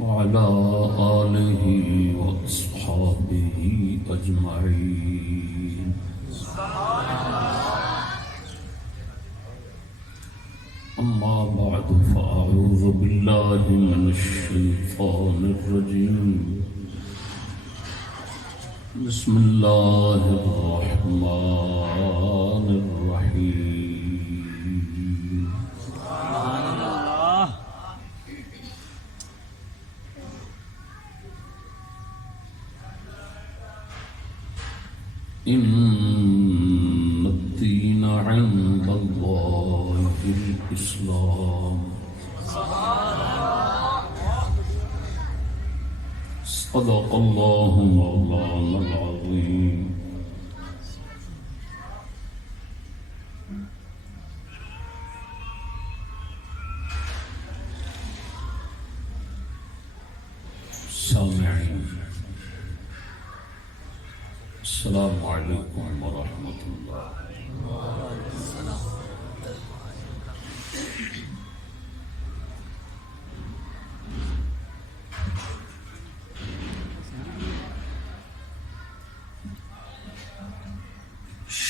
وعلى آله وأصحابه أجمعين. أما بعد فأعوذ بالله من الشيطان الرجيم. بسم الله الرحمن الرحيم. إن الدين عند الله الإسلام. صدق الله مولانا العظيم. سامعين، السلام علیکم ورحمۃ اللہ.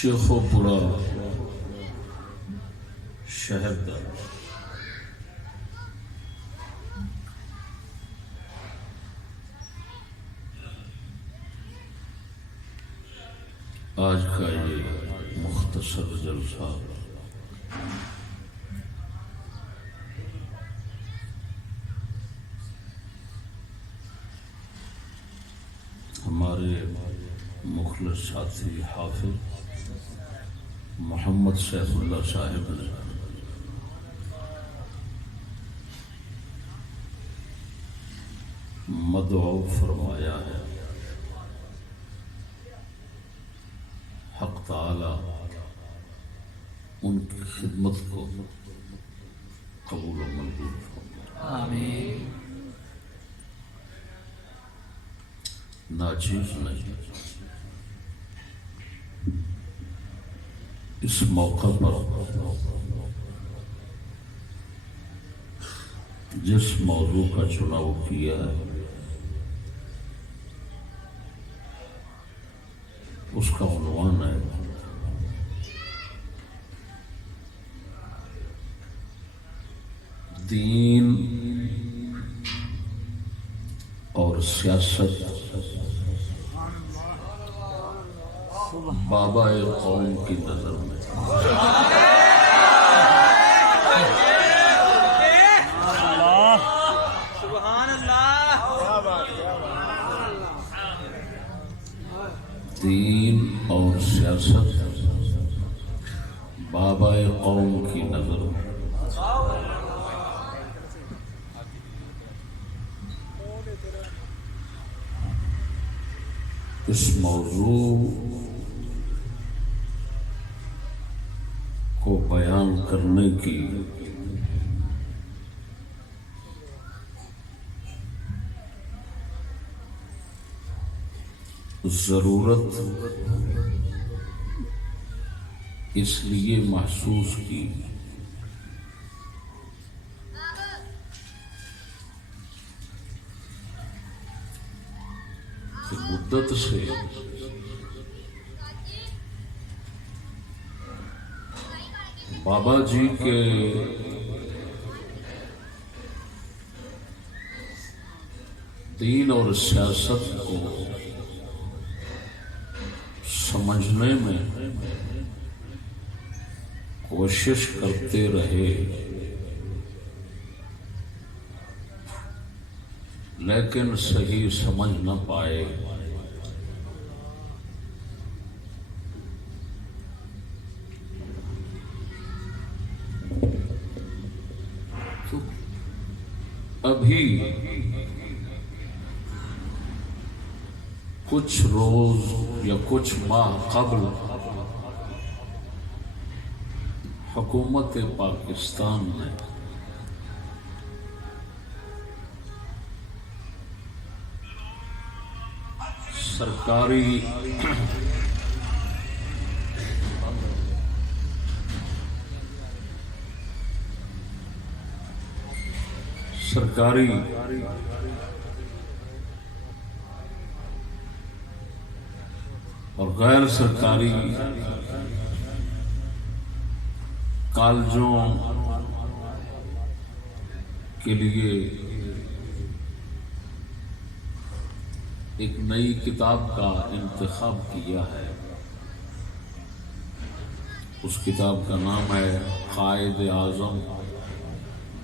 شیخو پورا شہر دا آج کا یہ مختصر جلسہ ہمارے مخلص ساتھی حافظ محمد سیف اللہ صاحب نے مدعو فرمایا ہے. حق تعالی ان کی خدمت کو قبول و منظور فرمائے. آمین. ناچیز نہیں، اس موقع پر جس موضوع کا چناؤ کیا ہے اس کا عنوان ہے دین اور سیاست بابا قوم کی نظر میں. دین اور سیاست بابا قوم کی نظر میں. اس موضوع کو بیان کرنے کی ضرورت اس لیے محسوس کی کہ مدت سے بابا جی کے دین اور سیاست کو سمجھنے میں کوشش کرتے رہے، لیکن صحیح سمجھ نہ پائے. تو ابھی کچھ روز یا کچھ ماہ قبل حکومت پاکستان نے سرکاری سرکاری اور غیر سرکاری کالجوں کے لیے ایک نئی کتاب کا انتخاب کیا ہے۔ اس کتاب کا نام ہے قائد اعظم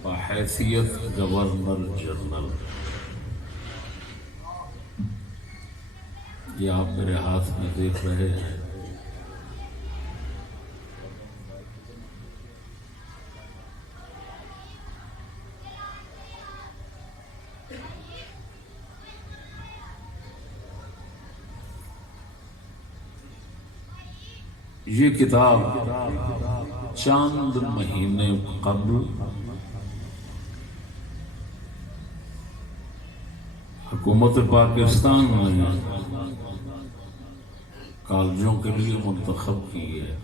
بحیثیت گورنر جنرل۔ یہ آپ میرے ہاتھ میں دیکھ رہے ہیں۔ یہ کتاب چند مہینے قبل حکومت پاکستان نے کالجوں کے لیے منتخب کی ہے۔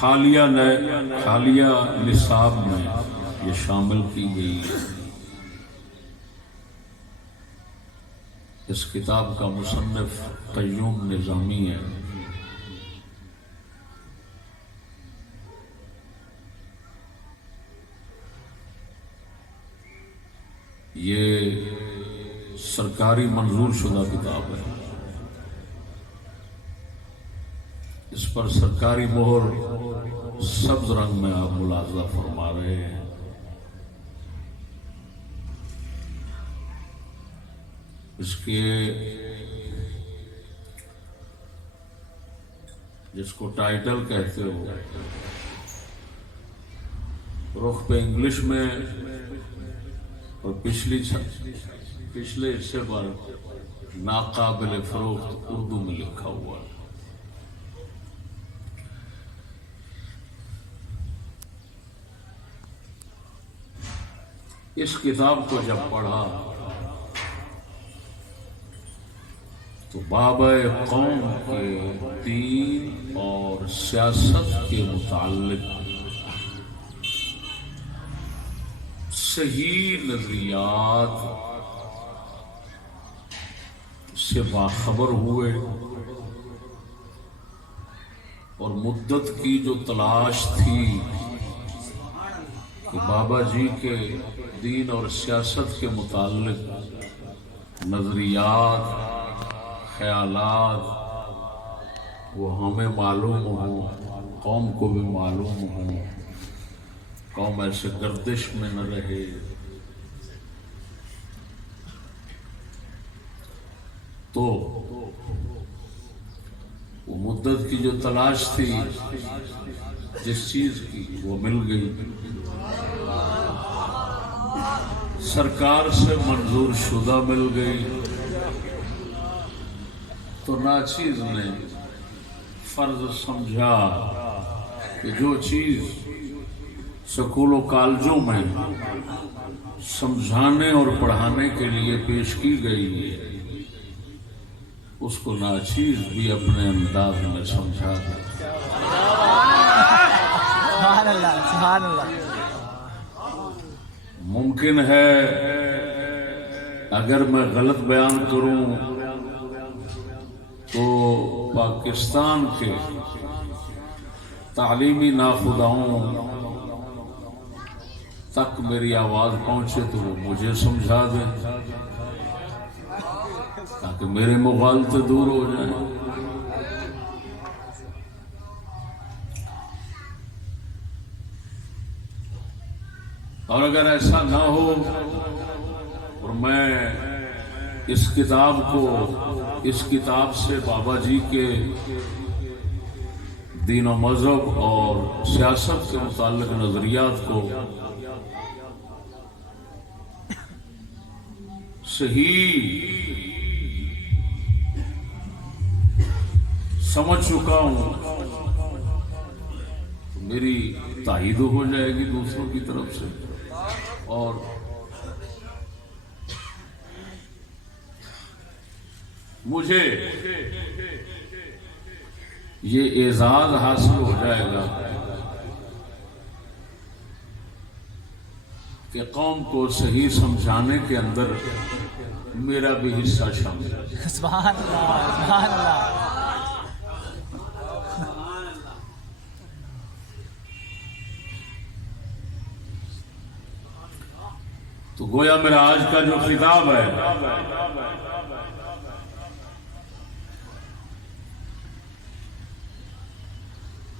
حالیہ نصاب میں یہ شامل کی گئی ہے۔ اس کتاب کا مصنف قیوم نظامی ہے۔ یہ سرکاری منظور شدہ کتاب ہے۔ اس پر سرکاری مہر سبز رنگ میں آپ ملاحظہ فرما رہے ہیں۔ اس کے جس کو ٹائٹل کہتے ہو رخ پہ انگلش میں اور پچھلے حصے پر ناقابل فروخت اردو میں لکھا ہوا ہے۔ اس کتاب کو جب پڑھا تو بابا قوم کے دین اور سیاست کے متعلق صحیح نظریات سے باخبر ہوئے اور مدت کی جو تلاش تھی کہ بابا جی کے دین اور سیاست کے متعلق نظریات خیالات وہ ہمیں معلوم ہوں، قوم کو بھی معلوم ہوں، قوم ایسے گردش میں نہ رہے، تو وہ مدت کی جو تلاش تھی جس چیز کی وہ مل گئی۔ سرکار سے منظور شدہ مل گئی۔ تو ناچیز نے فرض سمجھا کہ جو چیز سکول و کالجوں میں سمجھانے اور پڑھانے کے لیے پیش کی گئی ہے اس کو ناچیز بھی اپنے انداز میں سمجھا دے۔ سبحان اللہ، سبحان اللہ۔ ممکن ہے اگر میں غلط بیان کروں تو پاکستان کے تعلیمی ناخداؤں تک میری آواز پہنچے تو وہ مجھے سمجھا دیں تاکہ میرے مغالطے دور ہو جائیں۔ اور اگر ایسا نہ ہو اور میں اس کتاب سے بابا جی کے دین و مذہب اور سیاست کے متعلق نظریات کو صحیح سمجھ چکا ہوں تو میری تائید ہو جائے گی دوسروں کی طرف سے، اور مجھے یہ اعزاز حاصل ہو جائے گا کہ قوم کو صحیح سمجھانے کے اندر میرا بھی حصہ شامل ہے۔ سبحان اللہ سبحان اللہ۔ تو گویا میرا آج کا جو خطاب ہے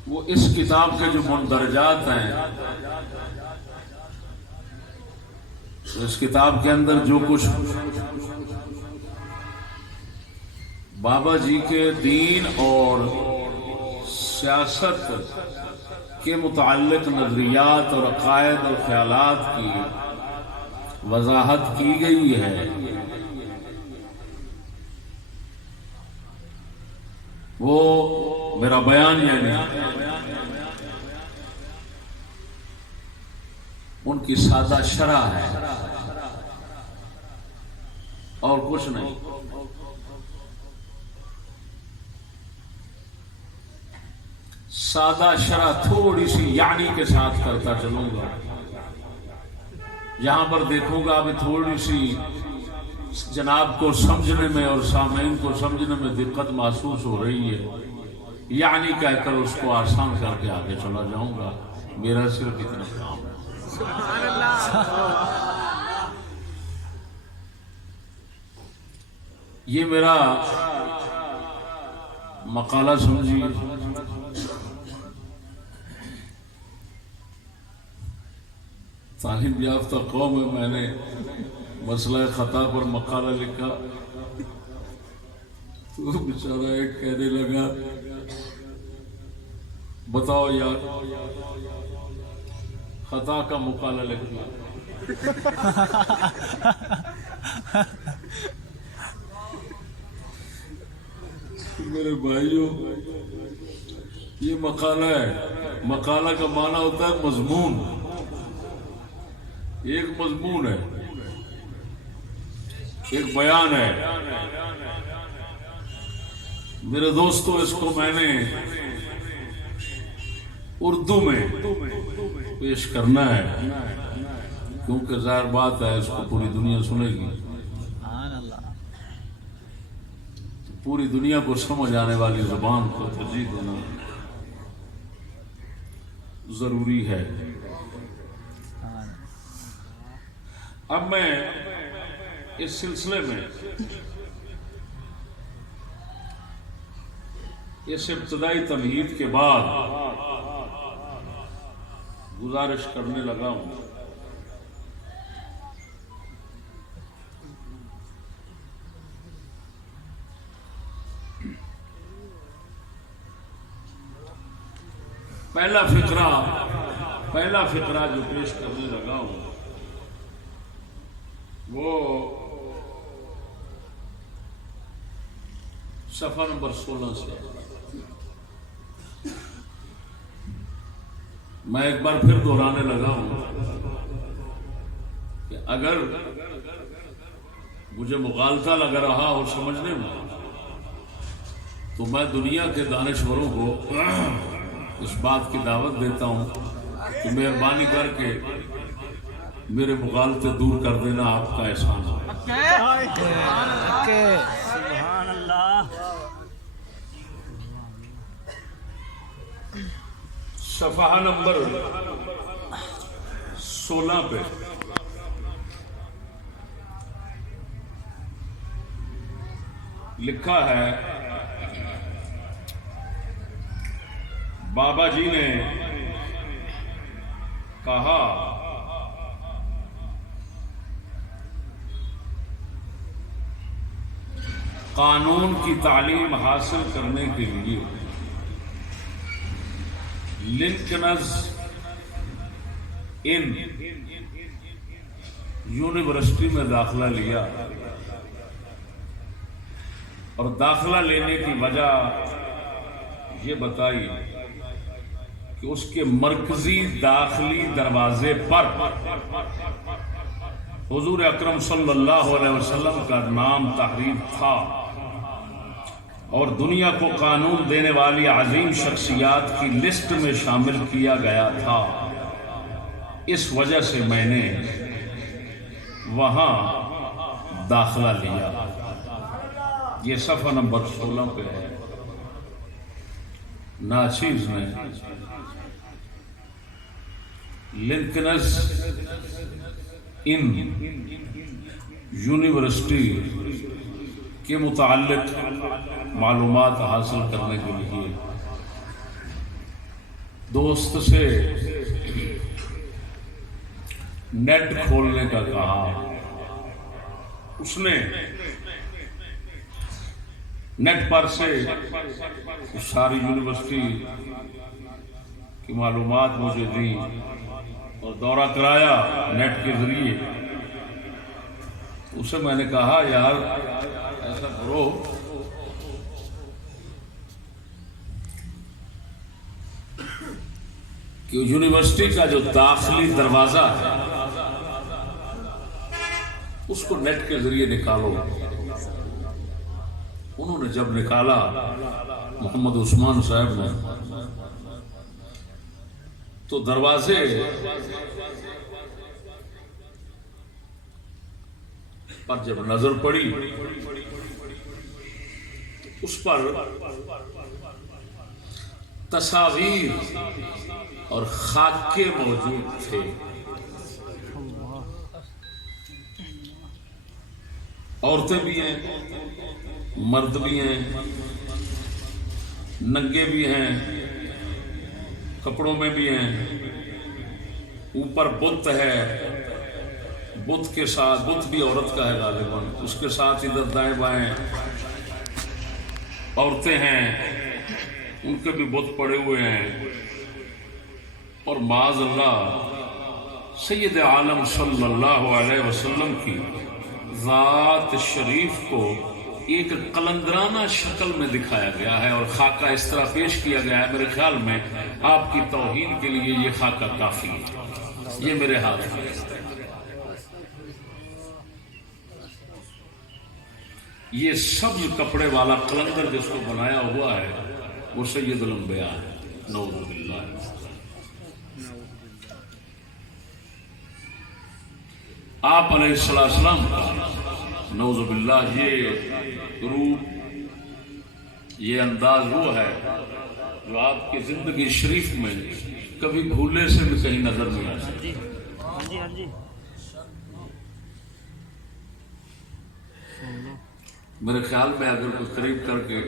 وہ اس کتاب کے جو مندرجات ہیں، اس کتاب کے اندر جو کچھ بابا جی کے دین اور سیاست کے متعلق نظریات اور عقائد اور خیالات کی وضاحت کی گئی ہے، وہ میرا بیان یعنی ان کی سادہ شرح ہے اور کچھ نہیں۔ سادہ شرح تھوڑی سی یعنی کے ساتھ کرتا چلوں گا، یہاں پر دیکھوں گا ابھی تھوڑی سی جناب کو سمجھنے میں اور سامعین کو سمجھنے میں دقت محسوس ہو رہی ہے، یعنی کہہ کر اس کو آسان کر کے آگے چلا جاؤں گا، میرا صرف اتنا کام ہے۔ سبحان اللہ۔ یہ میرا مقالہ سمجھیے، تعلیم یافتہ قوم ہے، میں نے مسئلہ خطا پر مقالہ لکھا تو بیچارہ ایک کہنے لگا بتاؤ یار خطا کا مقالہ لکھ دیا۔ میرے بھائیوں یہ مقالہ ہے، مقالہ کا معنی ہوتا ہے مضمون، ایک مضمون ہے، ایک بیان ہے۔ میرے دوستو اس کو میں نے اردو میں پیش کرنا ہے کیونکہ ظاہر بات ہے اس کو پوری دنیا سنے گی، سبحان اللہ۔ پوری دنیا کو سمجھ آنے والی زبان کو ترجیح دینا ضروری ہے۔ اب میں اس سلسلے میں اس ابتدائی تمہید کے بعد گزارش کرنے لگا ہوں پہلا فقرہ جو پیش کرنے لگا ہوں وہ صفحہ نمبر 16 سے میں ایک بار پھر دہرانے لگا ہوں کہ اگر مجھے مغالطہ لگ رہا ہو سمجھنے میں تو میں دنیا کے دانشوروں کو اس بات کی دعوت دیتا ہوں کہ مہربانی کر کے میرے مغالطے دور کر دینا آپ کا احسان ہے۔ سبحان اللہ۔ صفحہ نمبر 16 پہ لکھا ہے، بابا جی نے کہا قانون کی تعلیم حاصل کرنے کے لیے لنکنز ان یونیورسٹی میں داخلہ لیا اور داخلہ لینے کی وجہ یہ بتائی کہ اس کے مرکزی داخلی دروازے پر حضور اکرم صلی اللہ علیہ وسلم کا نام تحریر تھا۔ اور دنیا کو قانون دینے والی عظیم شخصیات کی لسٹ میں شامل کیا گیا تھا. اس وجہ سے میں نے وہاں داخلہ لیا. یہ صفحہ نمبر 16 پہ ہے. ناچیز نے لنکنز ان یونیورسٹی کے متعلق معلومات حاصل کرنے کے لیے دوست سے نیٹ کھولنے کا کہا. اس نے نیٹ پر سے ساری یونیورسٹی کی معلومات مجھے دی اور دورہ کرایا نیٹ کے ذریعے. اسے میں نے کہا یار ایسا کرو کہ یونیورسٹی کا جو داخلی دروازہ ہے اس کو نیٹ کے ذریعے نکالو. انہوں نے جب نکالا محمد عثمان صاحب نے تو دروازے پر جب نظر پڑی اس پر تصاویر اور خاکے موجود تھے. عورتیں بھی ہیں, مرد بھی ہیں, ننگے بھی ہیں, کپڑوں میں بھی ہیں. اوپر بت ہے, بت کے ساتھ, بت بھی عورت کا ہے غالباً, اس کے ساتھ ادھر دائیں بائیں عورتیں ہیں, ان کے بھی بت پڑے ہوئے ہیں. اور معاذ اللہ سید عالم صلی اللہ علیہ وسلم کی ذات شریف کو ایک قلندرانہ شکل میں دکھایا گیا ہے اور خاکہ اس طرح پیش کیا گیا ہے. میرے خیال میں آپ کی توہین کے لیے یہ خاکہ کافی ہے. یہ میرے ہاتھ میں یہ سبز کپڑے والا قلندر جس کو بنایا ہوا ہے وہ سید الانبیاء ہے. نعوذ باللہ. آپ علیہ السلام نعوذ باللہ یہ روپ یہ انداز وہ ہے جو آپ کی زندگی شریف میں کبھی بھولے سے بھی کہیں نظر نہیں آ سکتی. میرے خیال میں اگر کوئی قریب کر کے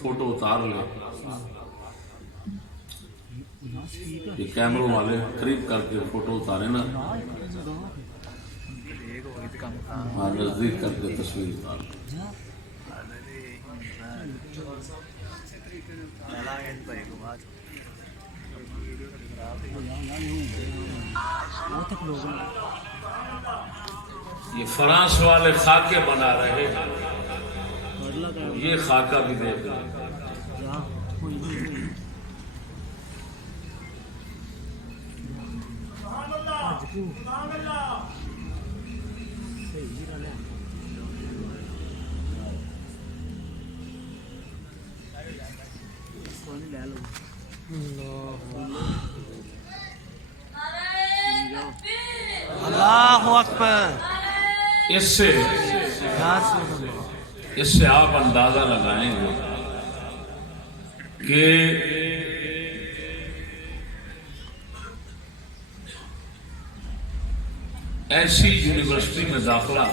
فوٹو اتار لے, یہ کیمروں والے قریب کر کے فوٹو اتارے نا, نزدیک کر کے تصویر اتار یہ فرانس والے خاکے بنا رہے ہیں, یہ خاکہ بھی دیکھ رہے ہیں. اللہ اکبر. اس سے آپ اندازہ لگائیں گے کہ ایسی یونیورسٹی میں داخلہ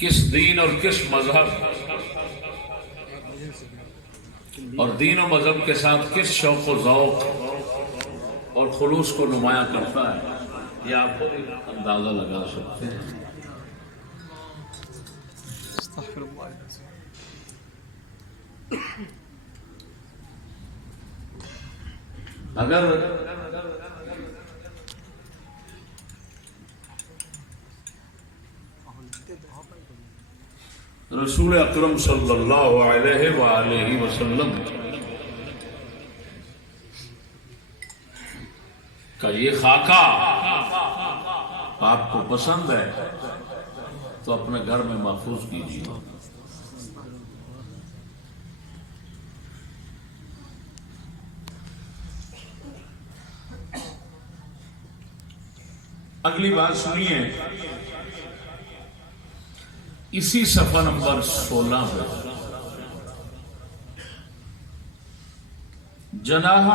کس دین اور کس مذہب اور دین و مذہب کے ساتھ کس شوق و ذوق اور خلوص کو نمایاں کرتا ہے, یہ آپ کو اندازہ لگا سکتے ہیں. اگر رسول اکرم صلی اللہ علیہ وآلہ وسلم کا یہ خاکہ آپ کو پسند ہے تو اپنے گھر میں محفوظ کیجیے. اگلی بات سنیے، اسی صفحہ نمبر 16 پہ جناح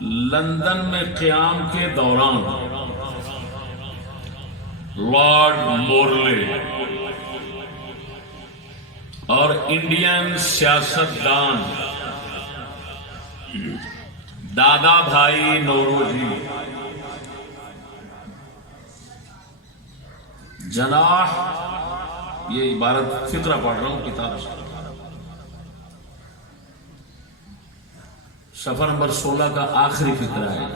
لندن میں قیام کے دوران لارڈ مورلے اور انڈین سیاستدان دادا بھائی نوروجی جناح، یہ عبارت فقرہ پڑھ رہا ہوں کتاب سے، صفحہ نمبر 16 کا آخری فقرہ ہے.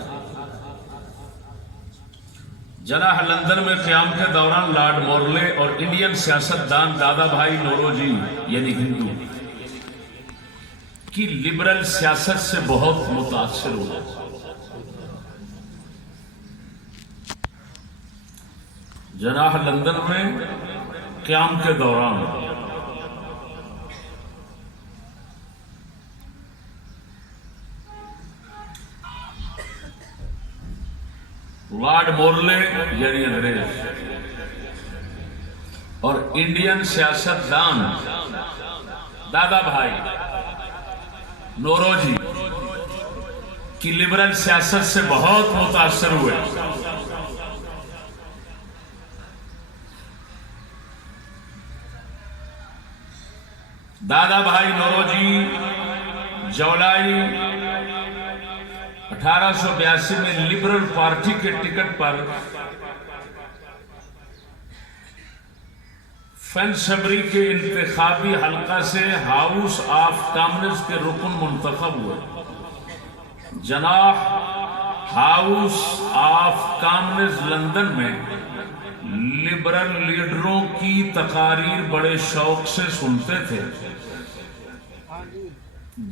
جناح لندن میں قیام کے دوران لارڈ مورلے اور انڈین سیاستدان دادا بھائی نوروجی یعنی ہندو کی لبرل سیاست سے بہت متاثر ہوئے. جناح لندن میں قیام کے دوران لارڈ مورلے یعنی انگریز اور انڈین سیاستدان دادا بھائی نوروجی کی لبرل سیاست سے بہت متاثر ہوئے. دادا بھائی نوروجی جولائی 1882 میں لبرل پارٹی کے ٹکٹ پر فنسبری کے انتخابی حلقہ سے ہاؤس آف کامنز کے رکن منتخب ہوئے. جناح ہاؤس آف کامنز لندن میں لبرل لیڈروں کی تقاریر بڑے شوق سے سنتے تھے.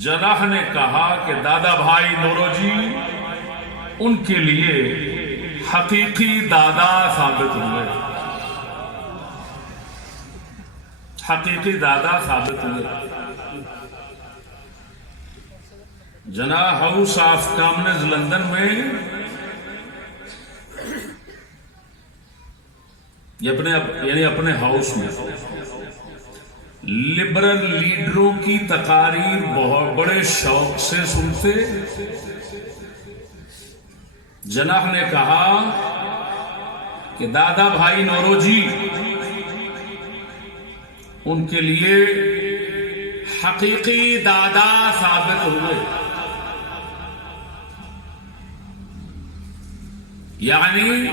جناح نے کہا کہ دادا بھائی نوروجی ان کے لیے حقیقی دادا ثابت ہوئے. حقیقی دادا ثابت ہوئے. جناح ہاؤس آف کامنز لندن میں یعنی اپنے ہاؤس میں لبرل لیڈروں کی تقاریر بہت بڑے شوق سے سنتے. جناح نے کہا کہ دادا بھائی نوروجی ان کے لیے حقیقی دادا ثابت ہوئے. یعنی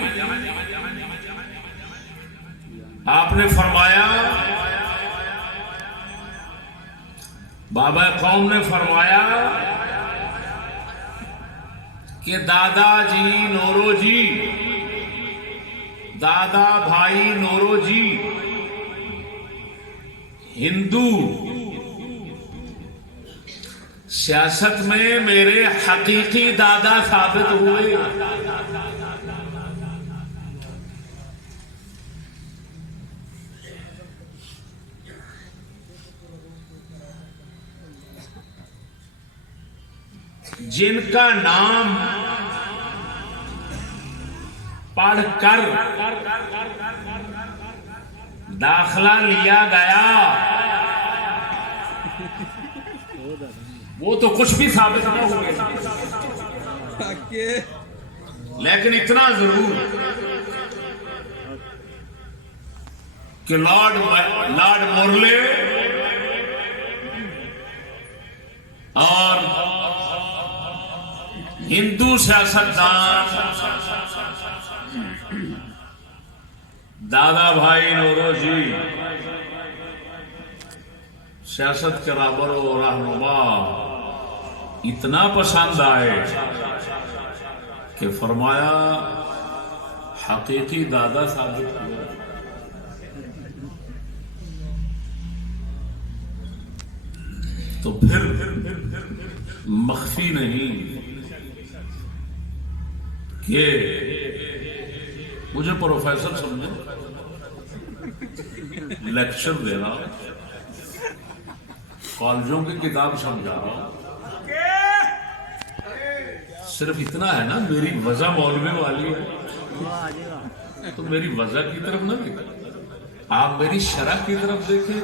آپ نے فرمایا، بابا قوم نے فرمایا کہ دادا جی نوروجی، دادا بھائی نوروجی ہندو سیاست میں میرے حقیقی دادا ثابت ہوئے. جن کا نام پڑھ کر داخلہ لیا گیا وہ تو کچھ بھی ثابت نہ ہوئے، لیکن اتنا ضرور کہ لارڈ مورلے اور ہندو سیاستدان دادا بھائی نوروجی سیاست کے رہبر و رہنما اتنا پسند آئے کہ فرمایا حقیقی دادا ثابت ہوا. تو پھر مخفی نہیں، کہ مجھے پروفیسر سمجھے، لیکچر دے رہا ہوں، کالجوں کی کتاب سمجھا رہا ہوں، صرف اتنا ہے نا میری وضع مولوی والی ہے تو میری وضع کی طرف نہ دیکھیں، آپ میری شرح کی طرف دیکھیں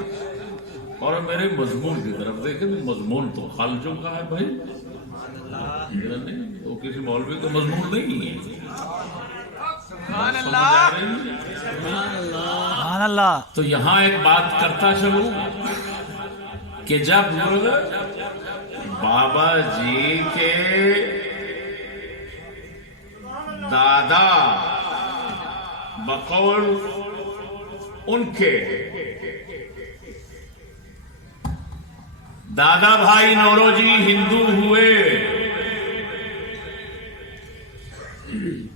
اور میرے مضمون کی طرف دیکھیں۔ مضمون تو خالجوں کا ہے بھائی، میرا نہیں، وہ کسی مولوی کا مضمون نہیں ہے۔ سبحان اللہ۔ تو یہاں ایک بات کرتا چلوں کہ جب بابا جی کے دادا بقول ان کے دادا بھائی نوروجی ہندو ہوئے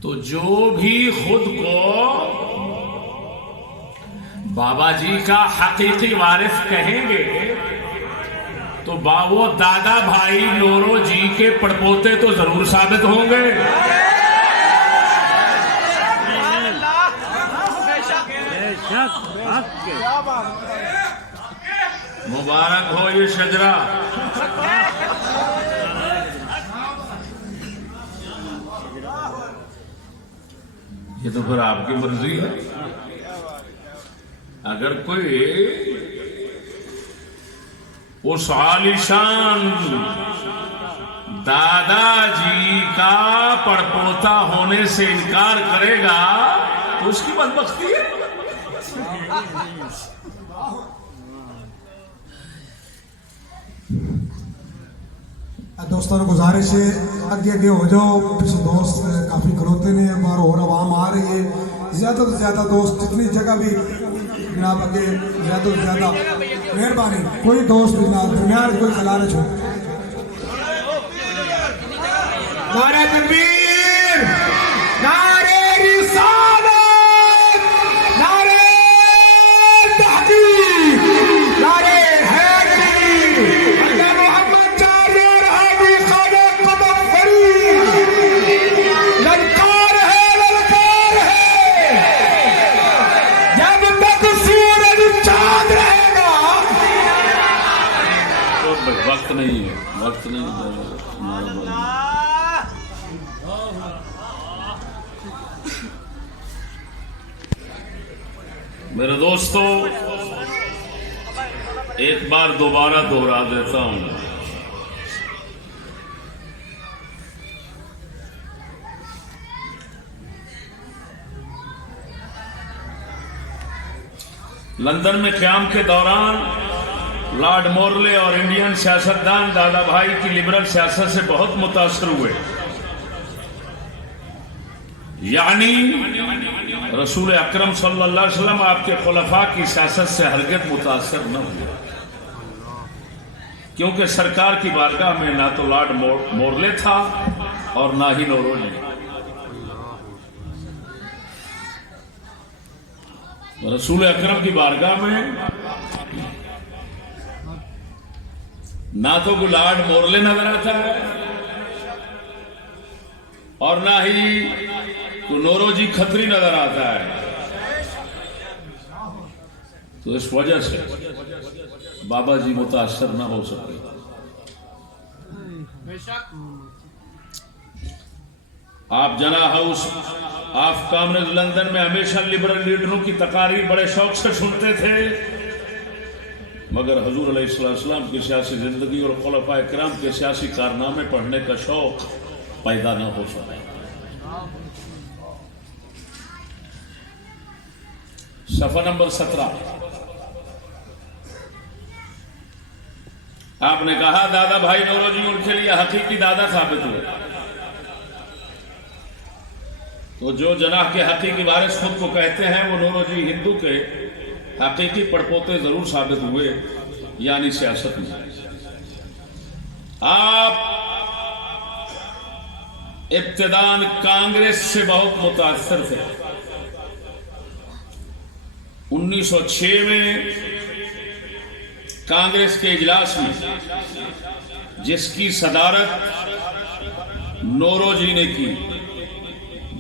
تو جو بھی خود کو بابا جی کا حقیقی وارث کہیں گے تو وہ دادا بھائی نورو جی کے پڑپوتے تو ضرور ثابت ہوں گے۔ مبارک ہو یہ شجرہ۔ یہ تو پھر آپ کی مرضی ہے، اگر کوئی اس عالیشان دادا جی کا پڑپوتا ہونے سے انکار کرے گا تو اس کی بدبختی ہے۔ دوستوں گزارش ہے اگے اگے ہو جاؤ، پیچھے دوست کافی کھلوتے نے، ہمارا اور عوام آ رہی ہے، زیادہ سے زیادہ دوست جتنی جگہ بھی جناب اگے زیادہ سے زیادہ مہربانی، کوئی دوست بھی جناب درمیان کوئی خلا نہ چھوڑ۔ نعرہ تکبیر، نعرہ رسالت، نعرہ تحقیق، نعرہ وقت نہیں ہے، وقت نہیں ہے۔ میرے دوستو، ایک بار دوبارہ دوہرا دیتا ہوں، لندن میں قیام کے دوران لارڈ مورلے اور انڈین سیاستدان دادا بھائی کی لبرل سیاست سے بہت متاثر ہوئے، یعنی رسول اکرم صلی اللہ علیہ وسلم آپ کے خلفاء کی سیاست سے ہرگز متاثر نہ ہوئے، کیونکہ سرکار کی بارگاہ میں نہ تو لارڈ مورلے تھا اور نہ ہی نورونی۔ رسول اکرم کی بارگاہ میں نہ تو کوئی لارڈ مورلے نظر آتا ہے اور نہ ہی کوئی نورو جی کھتری نظر آتا ہے، تو اس وجہ سے بابا جی متاثر نہ ہو سکے۔ آپ جنا ہاؤس آف کامنز لندن میں ہمیشہ لبرل لیڈروں کی تقاریر بڑے شوق سے سنتے تھے، مگر حضور علیہ السلام کی سیاسی زندگی اور خلفائے کرام کے سیاسی کارنامے پڑھنے کا شوق پیدا نہ ہو سکا۔ صفحہ نمبر 17 آپ نے کہا دادا بھائی نوروجی ان کے لیے حقیقی دادا ثابت ہوئے، تو جو جناح کے حقیقی وارث خود کو کہتے ہیں وہ نوروجی ہندو کے حقیقی پڑپوتے ضرور ثابت ہوئے، یعنی سیاست میں آپ ابتداءً کانگریس سے بہت متاثر تھے۔ 1906 میں کانگریس کے اجلاس میں جس کی صدارت نوروجی نے کی،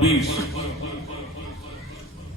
20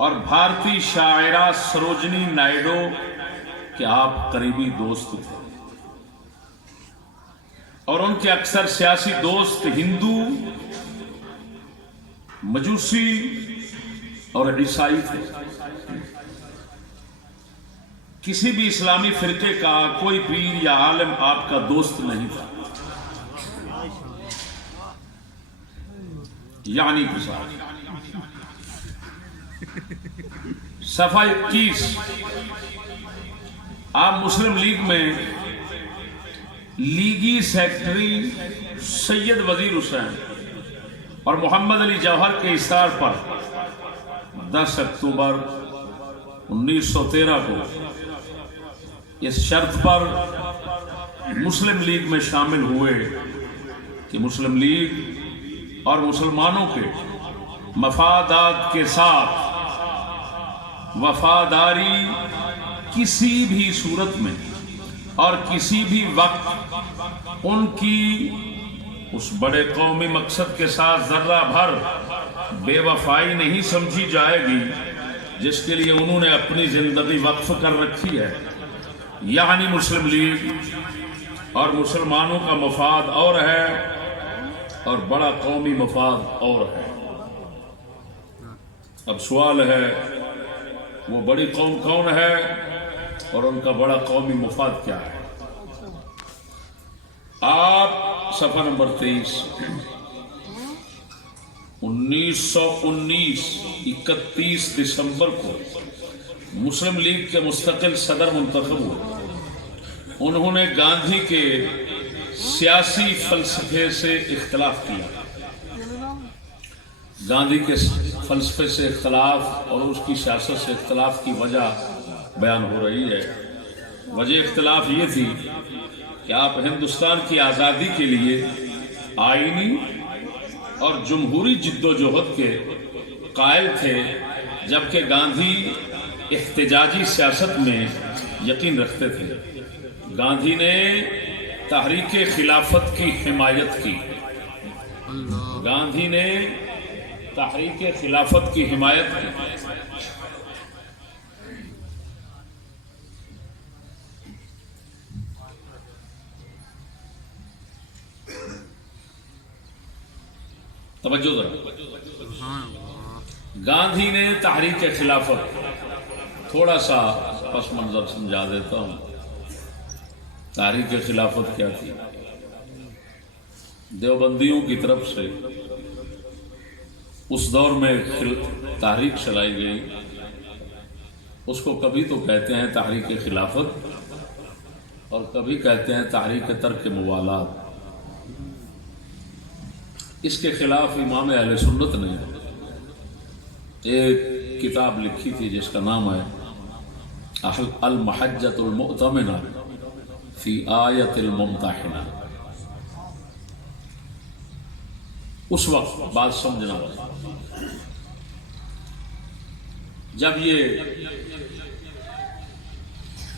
اور بھارتی شاعرہ سروجنی نائڈو کے آپ قریبی دوست تھے، اور ان کے اکثر سیاسی دوست ہندو، مجوسی اور عیسائی تھے۔ کسی بھی اسلامی فرقے کا کوئی پیر یا عالم آپ کا دوست نہیں تھا، یعنی صفحہ 21 آپ مسلم لیگ میں لیگی سیکرٹری سید وزیر حسین اور محمد علی جوہر کے اشارے پر 10 اکتوبر 1913 کو اس شرط پر مسلم لیگ میں شامل ہوئے کہ مسلم لیگ اور مسلمانوں کے مفادات کے ساتھ وفاداری کسی بھی صورت میں اور کسی بھی وقت ان کی اس بڑے قومی مقصد کے ساتھ ذرہ بھر بے وفائی نہیں سمجھی جائے گی جس کے لیے انہوں نے اپنی زندگی وقف کر رکھی ہے، یعنی مسلم لیگ اور مسلمانوں کا مفاد اور ہے اور بڑا قومی مفاد اور ہے۔ اب سوال ہے وہ بڑی قوم کون ہے اور ان کا بڑا قومی مفاد کیا ہے؟ آپ صفحہ نمبر 23 1919 31 دسمبر کو مسلم لیگ کے مستقل صدر منتخب ہوئے۔ انہوں نے گاندھی کے سیاسی فلسفے سے اختلاف کیا۔ گاندھی کے فلسفے سے اختلاف اور اس کی سیاست سے اختلاف کی وجہ بیان ہو رہی ہے۔ وجہ اختلاف یہ تھی کہ آپ ہندوستان کی آزادی کے لیے آئینی اور جمہوری جد و جہد کے قائل تھے، جبکہ گاندھی احتجاجی سیاست میں یقین رکھتے تھے۔ گاندھی نے تحریک خلافت کی حمایت کی۔ گاندھی نے تحریک خلافت کی حمایت کی۔ توجہ ذرا، گاندھی نے تحریک خلافت، تھوڑا سا پس منظر سمجھا دیتا ہوں۔ تحریک خلافت کیا تھی؟ دیوبندیوں کی طرف سے اس دور میں تحریک چلائی گئی، اس کو کبھی تو کہتے ہیں تحریک خلافت اور کبھی کہتے ہیں تحریک ترک موالات۔ اس کے خلاف امام اہل سنت نے ایک کتاب لکھی تھی جس کا نام ہے المحجۃ المؤتمنہ فی آیۃ الممتحنہ۔ اس وقت بات سمجھنا ہوگا، جب یہ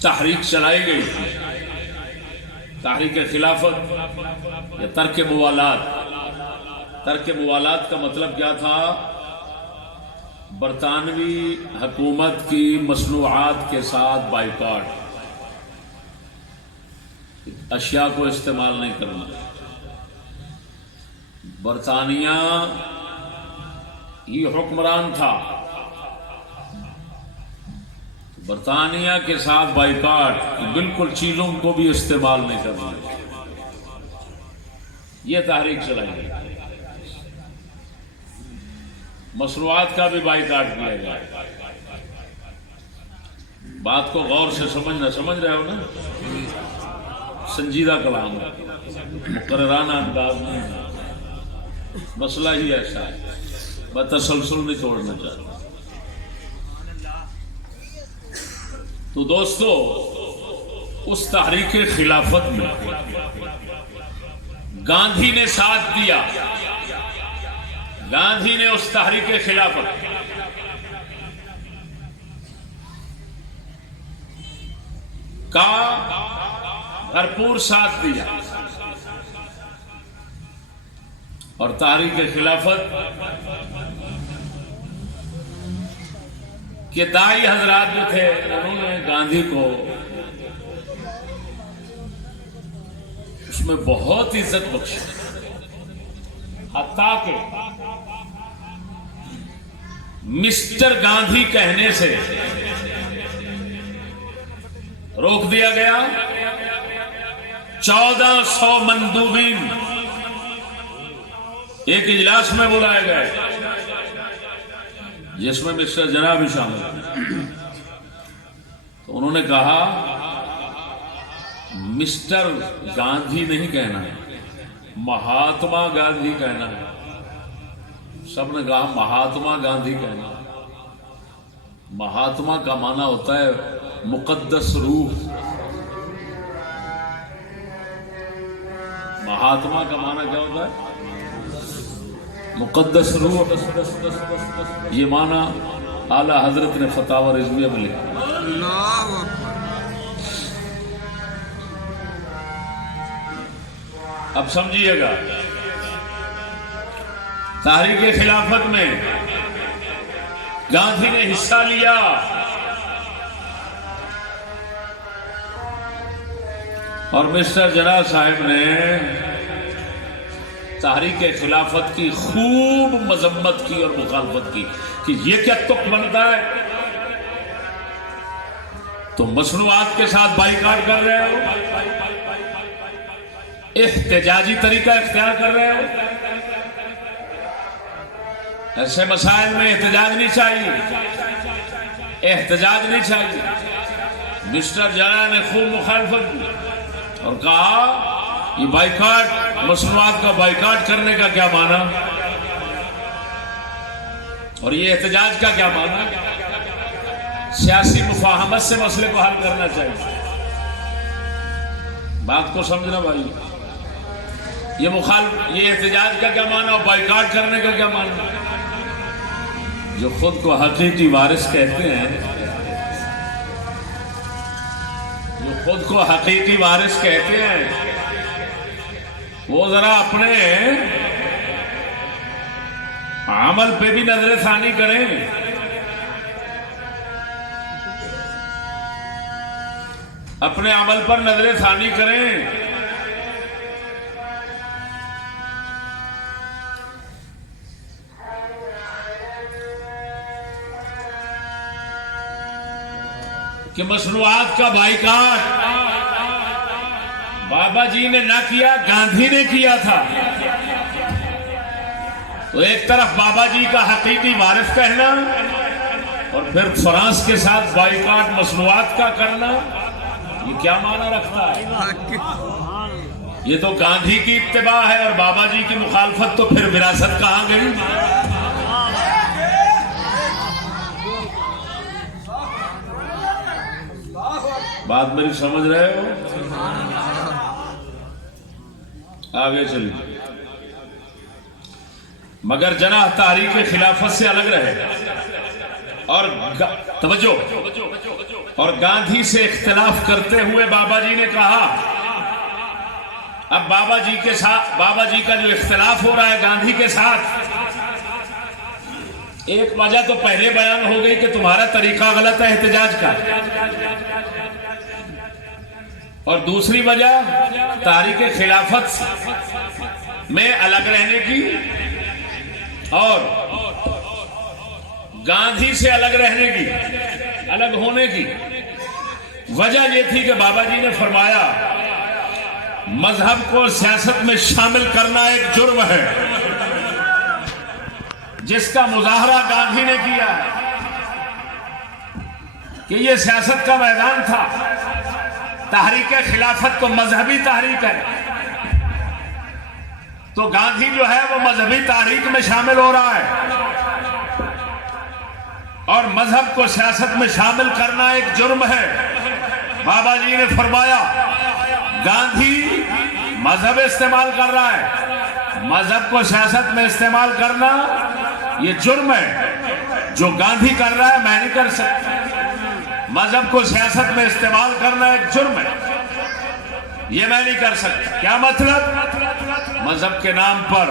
تحریک چلائی گئی تھی، تحریک خلافت یا ترک موالات۔ ترک موالات کا مطلب کیا تھا؟ برطانوی حکومت کی مصنوعات کے ساتھ بائیکاٹ، اشیاء کو استعمال نہیں کرنا۔ برطانیہ ہی حکمران تھا، برطانیہ کے ساتھ بائیکاٹ، بالکل چیزوں کو بھی استعمال نہیں کرنا۔ یہ تحریک چلائی گئی، مصنوعات کا بھی بائیکاٹ کیا گیا۔ بات کو غور سے سمجھنا، سمجھ رہے ہو نا؟ سنجیدہ کلام ہے، مقررانہ انداز نہیں ہے، مسئلہ ہی ایسا ہے، میں تسلسل نہیں توڑنا چاہتا۔ تو دوستو، اس تحریک خلافت میں گاندھی نے ساتھ دیا، گاندھی نے اس تحریک خلافت کا بھرپور ساتھ دیا، اور تحریک خلافت کہ دائی حضرات جو تھے انہوں نے گاندھی کو اس میں بہت عزت بخشی، حتیٰ کہ مسٹر گاندھی کہنے سے روک دیا گیا۔ 1400 مندوبین ایک اجلاس میں بلائے گئے جس میں مسٹر جناح بھی شامل ہیں۔ تو انہوں نے کہا مسٹر گاندھی نہیں کہنا ہے، مہاتما گاندھی کہنا ہے۔ سب نے کہا مہاتما گاندھی کہنا ہے۔ مہاتما کا معنی ہوتا ہے مقدس روح، مہاتما کا معنی کیا ہوتا ہے؟ مقدس روح۔ یہ معنی اعلی حضرت نے فتاوی رضویہ میں لکھا۔ اب سمجھیے گا، تحریک خلافت میں گاندھی نے حصہ لیا، اور مسٹر جناح صاحب نے تحریک خلافت کی خوب مذمت کی اور مخالفت کی کہ یہ کیا تک بنتا ہے، تم مصنوعات کے ساتھ بائیکاٹ کر رہے ہو، احتجاجی طریقہ اختیار کر رہے ہو، ایسے مسائل میں احتجاج نہیں چاہیے، احتجاج نہیں چاہیے۔ مسٹر جناح نے خوب مخالفت کی اور کہا یہ بائیکاٹ، مصنوعات کا بائیکاٹ کرنے کا کیا معنی، اور یہ احتجاج کا کیا معنی؟ سیاسی مفاہمت سے مسئلے کو حل کرنا چاہیے۔ بات کو سمجھنا بھائی، یہ احتجاج کا کیا معنی اور بائیکاٹ کرنے کا کیا معنی؟ جو خود کو حقیقی وارث کہتے ہیں، جو خود کو حقیقی وارث کہتے ہیں، وہ ذرا اپنے عمل پہ بھی نظر ثانی کریں۔ اپنے عمل پر نظر ثانی کریں۔ کہ مصنوعات کا بائیکاٹ بابا جی نے نہ کیا، گاندھی نے کیا تھا۔ تو ایک طرف بابا جی کا حقیقی وارث کہنا اور پھر فرانس کے ساتھ بائیکاٹ مصنوعات کا کرنا، یہ کیا معنی رکھتا ہے؟ یہ تو گاندھی کی اتباع ہے، اور بابا جی کی مخالفت، تو پھر وراثت کہاں گئی؟ بات میری سمجھ رہے ہو؟ آگے چلیے۔ مگر جناح تحریک خلافت سے الگ رہے اور توجہ، اور گاندھی سے اختلاف کرتے ہوئے بابا جی نے کہا، اب بابا جی کے ساتھ، بابا جی کا جو اختلاف ہو رہا ہے گاندھی کے ساتھ، ایک وجہ تو پہلے بیان ہو گئی کہ تمہارا طریقہ غلط ہے احتجاج کا، اور دوسری وجہ تحریک خلافت میں الگ رہنے کی اور گاندھی سے الگ رہنے کی، الگ ہونے کی وجہ یہ تھی کہ بابا جی نے فرمایا مذہب کو سیاست میں شامل کرنا ایک جرم ہے، جس کا مظاہرہ گاندھی نے کیا کہ یہ سیاست کا میدان تھا، تحریک خلافت تو مذہبی تحریک ہے، تو گاندھی جو ہے وہ مذہبی تحریک میں شامل ہو رہا ہے، اور مذہب کو سیاست میں شامل کرنا ایک جرم ہے۔ بابا جی نے فرمایا گاندھی مذہب استعمال کر رہا ہے، مذہب کو سیاست میں استعمال کرنا یہ جرم ہے، جو گاندھی کر رہا ہے میں نہیں کر سکتا۔ مذہب کو سیاست میں استعمال کرنا ایک جرم ہے، یہ میں نہیں کر سکتا۔ کیا مطلب؟ مذہب کے نام پر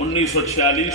1946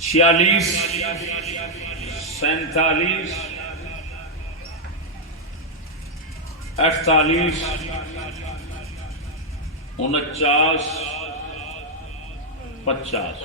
46, 47, 48, 49, 50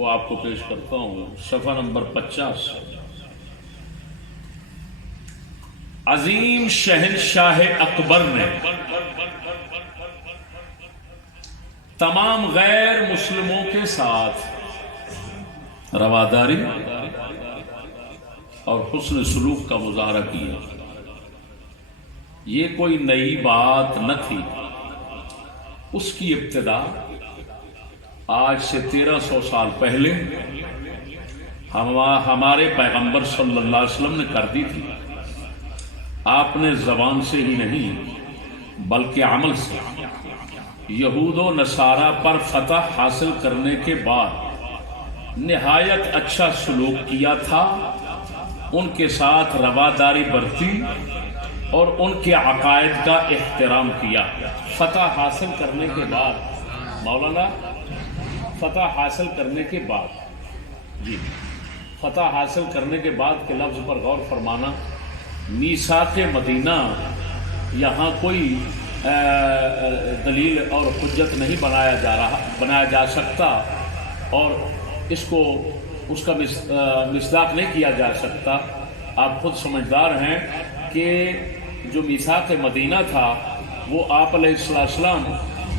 وہ آپ کو پیش کرتا ہوں، صفحہ نمبر 50۔ عظیم شہنشاہ اکبر نے تمام غیر مسلموں کے ساتھ رواداری اور حسن سلوک کا مظاہرہ کیا۔ یہ کوئی نئی بات نہ تھی، اس کی ابتدا آج سے 1300 سال پہلے ہمارے پیغمبر صلی اللہ علیہ وسلم نے کر دی تھی۔ آپ نے زبان سے ہی نہیں بلکہ عمل سے یہود و نصارہ پر فتح حاصل کرنے کے بعد نہایت اچھا سلوک کیا تھا، ان کے ساتھ رواداری برتی اور ان کے عقائد کا احترام کیا۔ فتح حاصل کرنے کے بعد مولانا، فتح حاصل کرنے کے بعد، جی فتح حاصل کرنے کے بعد کے لفظ پر غور فرمانا۔ میثاق مدینہ یہاں کوئی دلیل اور حجت نہیں بنایا جا سکتا، اور اس کو اس کا مصداق نہیں کیا جا سکتا۔ آپ خود سمجھدار ہیں کہ جو میثاق مدینہ تھا وہ آپ علیہ السلام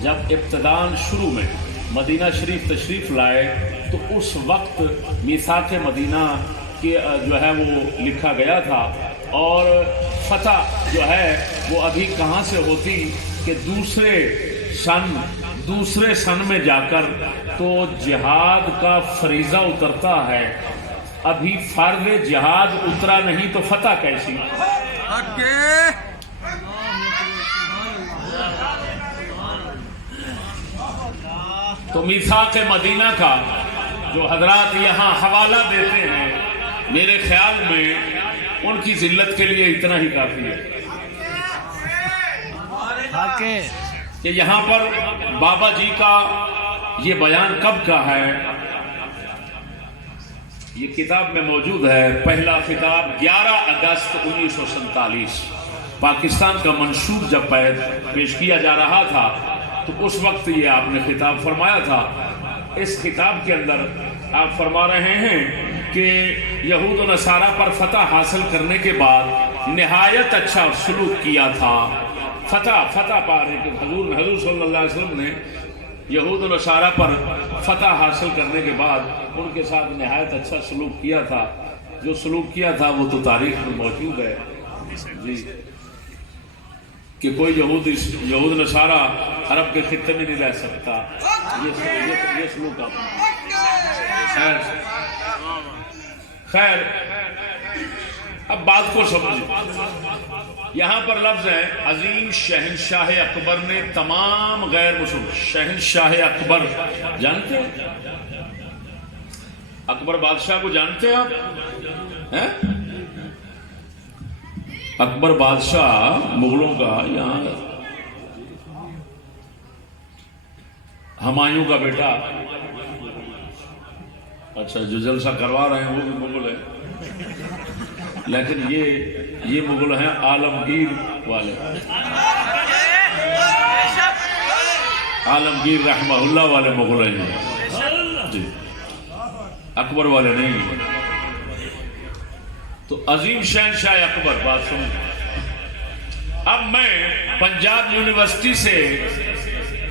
جب ابتداءً شروع میں مدینہ شریف تشریف لائے تو اس وقت میثاق مدینہ کے جو ہے وہ لکھا گیا تھا، اور فتح جو ہے وہ ابھی کہاں سے ہوتی کہ دوسرے سن میں جا کر تو جہاد کا فریضہ اترتا ہے، ابھی فرض جہاد اترا نہیں تو فتح کیسی؟ تو میثاق مدینہ کا جو حضرات یہاں حوالہ دیتے ہیں، میرے خیال میں ان کی ذلت کے لیے اتنا ہی کافی ہے کہ یہاں پر بابا جی کا یہ بیان کب کا ہے، یہ کتاب میں موجود ہے۔ پہلا خطاب 11 اگست 1947 پاکستان کا منشور جب پیش کیا جا رہا تھا تو اس وقت یہ آپ نے خطاب فرمایا تھا۔ اس خطاب کے اندر آپ فرما رہے ہیں کہ یہود و نصارہ پر فتح حاصل کرنے کے بعد نہایت اچھا سلوک کیا تھا۔ فتح پا رہے کہ حضور صلی اللہ علیہ وسلم نے یہود و نصارہ پر فتح حاصل کرنے کے بعد ان کے ساتھ نہایت اچھا سلوک کیا تھا۔ جو سلوک کیا تھا وہ تو تاریخ میں موجود ہے جی، کہ کوئی یہود نصارہ عرب کے خطے میں نہیں رہ سکتا۔ یہ سلوک خیر اب بات کو سمجھیں۔ یہاں پر لفظ ہے عظیم شہنشاہ اکبر نے تمام غیر مسلم۔ شہنشاہ اکبر جانتے ہیں؟ اکبر بادشاہ کو جانتے ہیں آپ؟ اکبر بادشاہ مغلوں کا، یہاں ہمایوں کا بیٹا۔ اچھا، جو جلسہ کروا رہے ہیں وہ بھی مغل ہے، لیکن یہ مغل ہیں عالمگیر والے، عالمگیر رحمہ اللہ والے مغل ہیں جی، اکبر والے نہیں۔ تو عظیم شہنشاہ اکبر، بات سنیں۔ اب میں پنجاب یونیورسٹی سے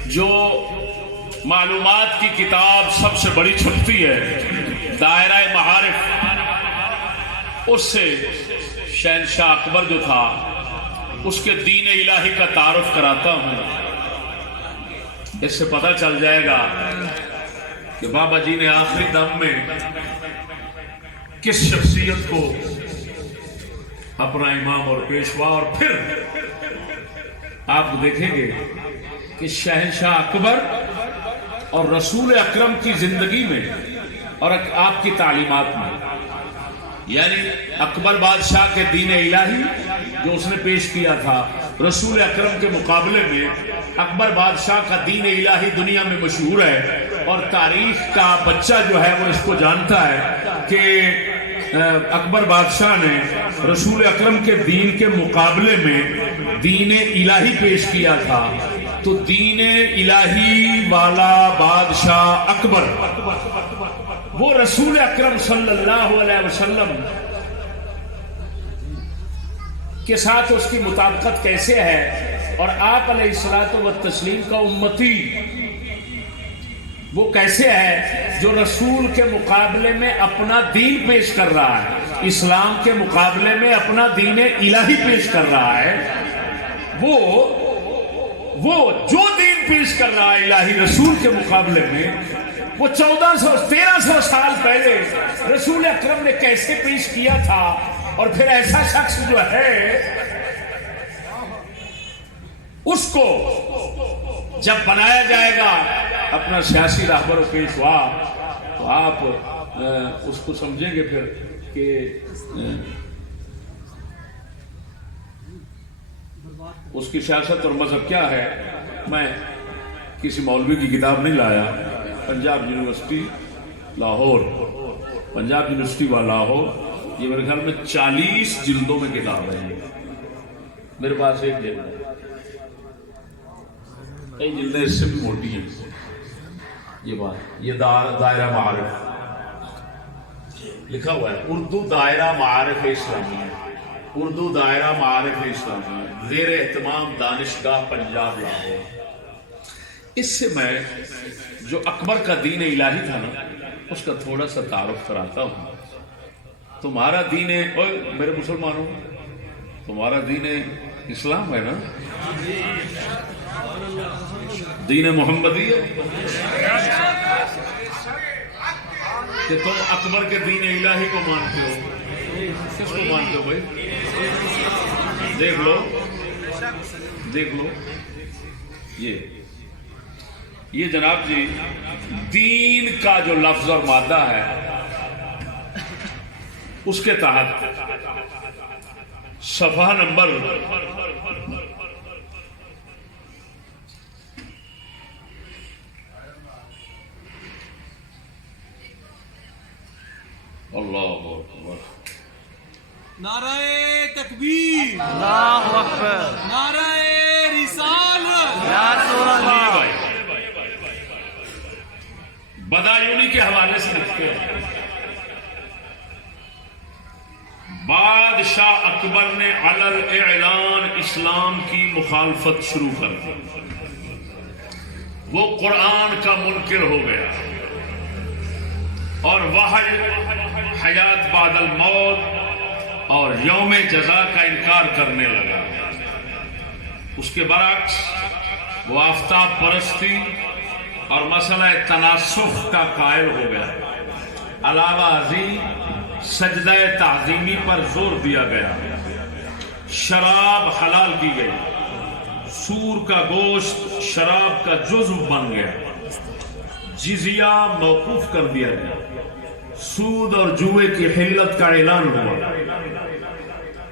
جو معلومات کی کتاب سب سے بڑی چھپتی ہے، دائرہ معارف، اس سے شہنشاہ اکبر جو تھا اس کے دین الہی کا تعارف کراتا ہوں۔ اس سے پتہ چل جائے گا کہ بابا جی نے آخری دم میں کس شخصیت کو اپنا امام اور پیشوا، اور پھر آپ دیکھیں گے کہ شہنشاہ اکبر اور رسول اکرم کی زندگی میں اور آپ کی تعلیمات میں، یعنی اکبر بادشاہ کے دین الہی جو اس نے پیش کیا تھا، رسول اکرم کے مقابلے میں اکبر بادشاہ کا دین الہی دنیا میں مشہور ہے، اور تاریخ کا بچہ جو ہے وہ اس کو جانتا ہے کہ اکبر بادشاہ نے رسول اکرم کے دین کے مقابلے میں دین الہی پیش کیا تھا۔ تو دین الہی والا بادشاہ اکبر وہ رسول اکرم صلی اللہ علیہ وسلم کے ساتھ اس کی مطابقت کیسے ہے، اور آپ علیہ الصلوۃ والتسلیم کا امتی وہ کیسے ہے جو رسول کے مقابلے میں اپنا دین پیش کر رہا ہے، اسلام کے مقابلے میں اپنا دین الہی پیش کر رہا ہے. وہ جو دین پیش کر رہا ہے الہی رسول کے مقابلے میں، وہ 1300 سال پہلے رسول اکرم نے کیسے پیش کیا تھا. اور پھر ایسا شخص جو ہے اس کو جب بنایا جائے گا اپنا سیاسی رہبر و پیشوا، تو آپ اس کو سمجھیں گے پھر کہ اس کی سیاست اور مذہب کیا ہے. میں کسی مولوی کی کتاب نہیں لایا، پنجاب یونیورسٹی لاہور، پنجاب یونیورسٹی و لاہور، یہ میرے خیال میں 40 جلدوں میں کتاب ہے. میرے پاس ایک جلد ہے، کئی جلدیں اس سے بھی موٹی ہیں. یہ بات، یہ دائرہ معارف لکھا ہوا ہے، اردو دائرہ معارف اسلامیہ، اردو دائرہ معارف اسلامیہ، زیر اہتمام دانشگاہ پنجاب لاہور. اس سے میں جو اکبر کا دین الہی تھا نا، اس کا تھوڑا سا تعارف کراتا ہوں. تمہارا دین میرے مسلمانوں، تمہارا دین اسلام ہے نا، دین محمدی ہے، کہ تم اکبر کے دین الہی کو مانتے ہو. کس کو مانتے ہو بھائی؟ دیکھ لو یہ جناب جی دین کا جو لفظ اور مادہ ہے، اس کے تحت صفحہ نمبر اللہ اکبر، نعرہ تکبیر، اللہ اکبر، نعرہ رسالت، یا رسول اللہ. بدایونی کے حوالے سے لکھتے ہیں، بادشاہ اکبر نے علی اعلان اسلام کی مخالفت شروع کر دی. وہ قرآن کا منکر ہو گیا اور وحی، حیات بعد الموت اور یوم جزا کا انکار کرنے لگا. اس کے برعکس وہ آفتاب پرستی اور مسئلہ تناسخ کا قائل ہو گیا. علاوہ ازیں سجدہ تعظیمی پر زور دیا گیا، شراب حلال کی گئی، سور کا گوشت شراب کا جزو بن گیا، جزیہ موقوف کر دیا گیا، سود اور جوئے کی حلت کا اعلان ہوا،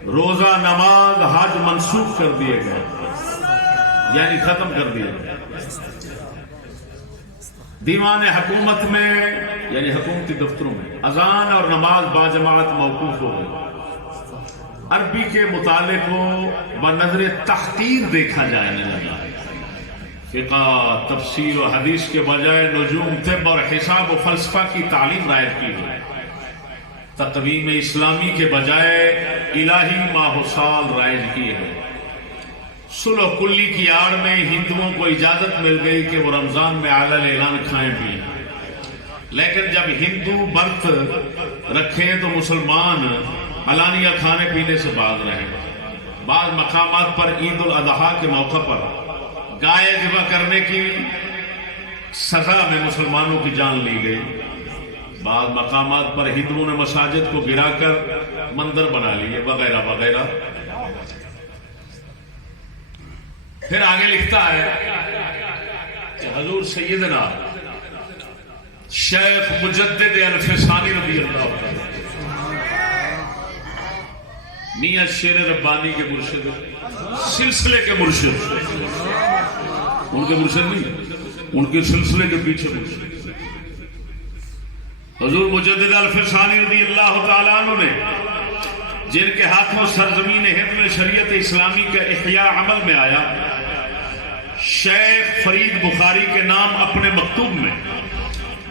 روزہ، نماز، حج منسوخ کر دیے گئے، یعنی ختم کر دیے گئے. دیوان حکومت میں یعنی حکومتی دفتروں میں اذان اور نماز باجماعت موقوف ہو گئی. عربی کے مطالعے کو بنظر تحقیر دیکھا جانے لگا. فقہ، تفسیر و حدیث کے بجائے نجوم، طب اور حساب و فلسفہ کی تعلیم رائج کی گئی. تقویم اسلامی کے بجائے الہی ماہ و سال رائج کیے گئے. صلح کلی کی آڑ میں ہندوؤں کو اجازت مل گئی کہ وہ رمضان میں اعلان اعلان کھائیں پئیں، لیکن جب ہندو برت رکھیں تو مسلمان علانیہ کھانے پینے سے باز رہے. بعض مقامات پر عید الاضحیٰ کے موقع پر گائے ذبح کرنے کی سزا میں مسلمانوں کی جان لی گئی. بعض مقامات پر ہندوؤں نے مساجد کو گرا کر مندر بنا لیے، وغیرہ وغیرہ. پھر آگے لکھتا ہے کہ حضور سیدنا شیخ مجدد الفسانی رضی اللہ عنہ، میاں شیر ربانی کے مرشد، سلسلے کے مرشد، ان کے مرشد نہیں، ان کے سلسلے کے پیچھے مرشد، حضور مجدد الفسانی رضی اللہ تعالیٰ عنہ نے، جن کے ہاتھوں سرزمین ہند میں شریعت اسلامی کا احیاء عمل میں آیا، شیخ فرید بخاری کے نام اپنے مکتوب میں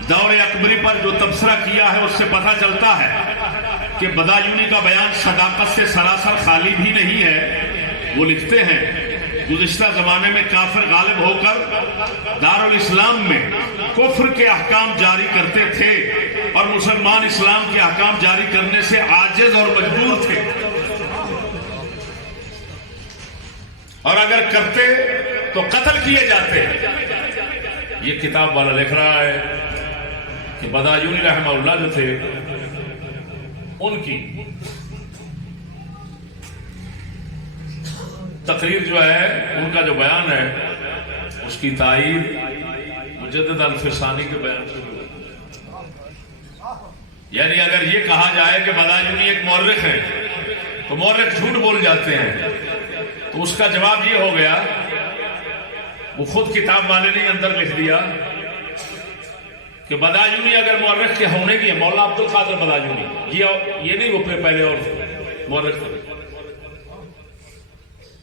دور اکبری پر جو تبصرہ کیا ہے اس سے پتہ چلتا ہے کہ بدایونی کا بیان صداقت سے سراسر خالی بھی نہیں ہے۔ وہ لکھتے ہیں گزشتہ زمانے میں کافر غالب ہو کر دارالاسلام میں کفر کے احکام جاری کرتے تھے اور مسلمان اسلام کے احکام جاری کرنے سے عاجز اور مجبور تھے، اور اگر کرتے تو قتل کیے جاتے۔ یہ کتاب والا لکھ رہا ہے کہ بدایونی رحمہ اللہ جو تھے ان کی تقریر جو ہے، ان کا جو بیان ہے، اس کی تائید مجدد الفسانی کے بیان سے ہوئی۔ یعنی اگر یہ کہا جائے کہ بدایونی ایک مورخ ہے تو مورخ جھوٹ بول جاتے ہیں، تو اس کا جواب یہ ہو گیا، وہ خود کتاب والے نے اندر لکھ دیا کہ بدایونی اگر مورخ کے ہونے کی ہے، مولانا عبد القادر بدایونی، یہ نہیں، وہ پہلے اور مورخ تھے،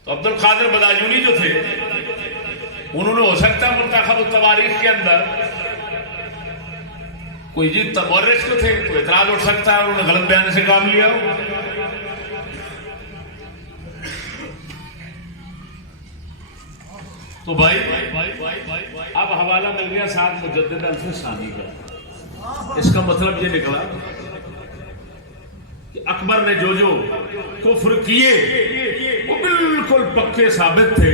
تو عبد القادر بدایونی جو تھے انہوں نے ہو سکتا ہے منتخب التواریخ کے اندر کوئی جی مورخ جو تھے کوئی اعتراض اٹھ سکتا ہے، انہوں نے غلط بیان سے کام لیا ہو۔ تو بھائی اب حوالہ مل گیا ساتھ مجدد الفسانی کا۔ اس کا مطلب یہ نکلا کہ اکبر نے جو کفر کیے وہ بالکل پکے ثابت تھے،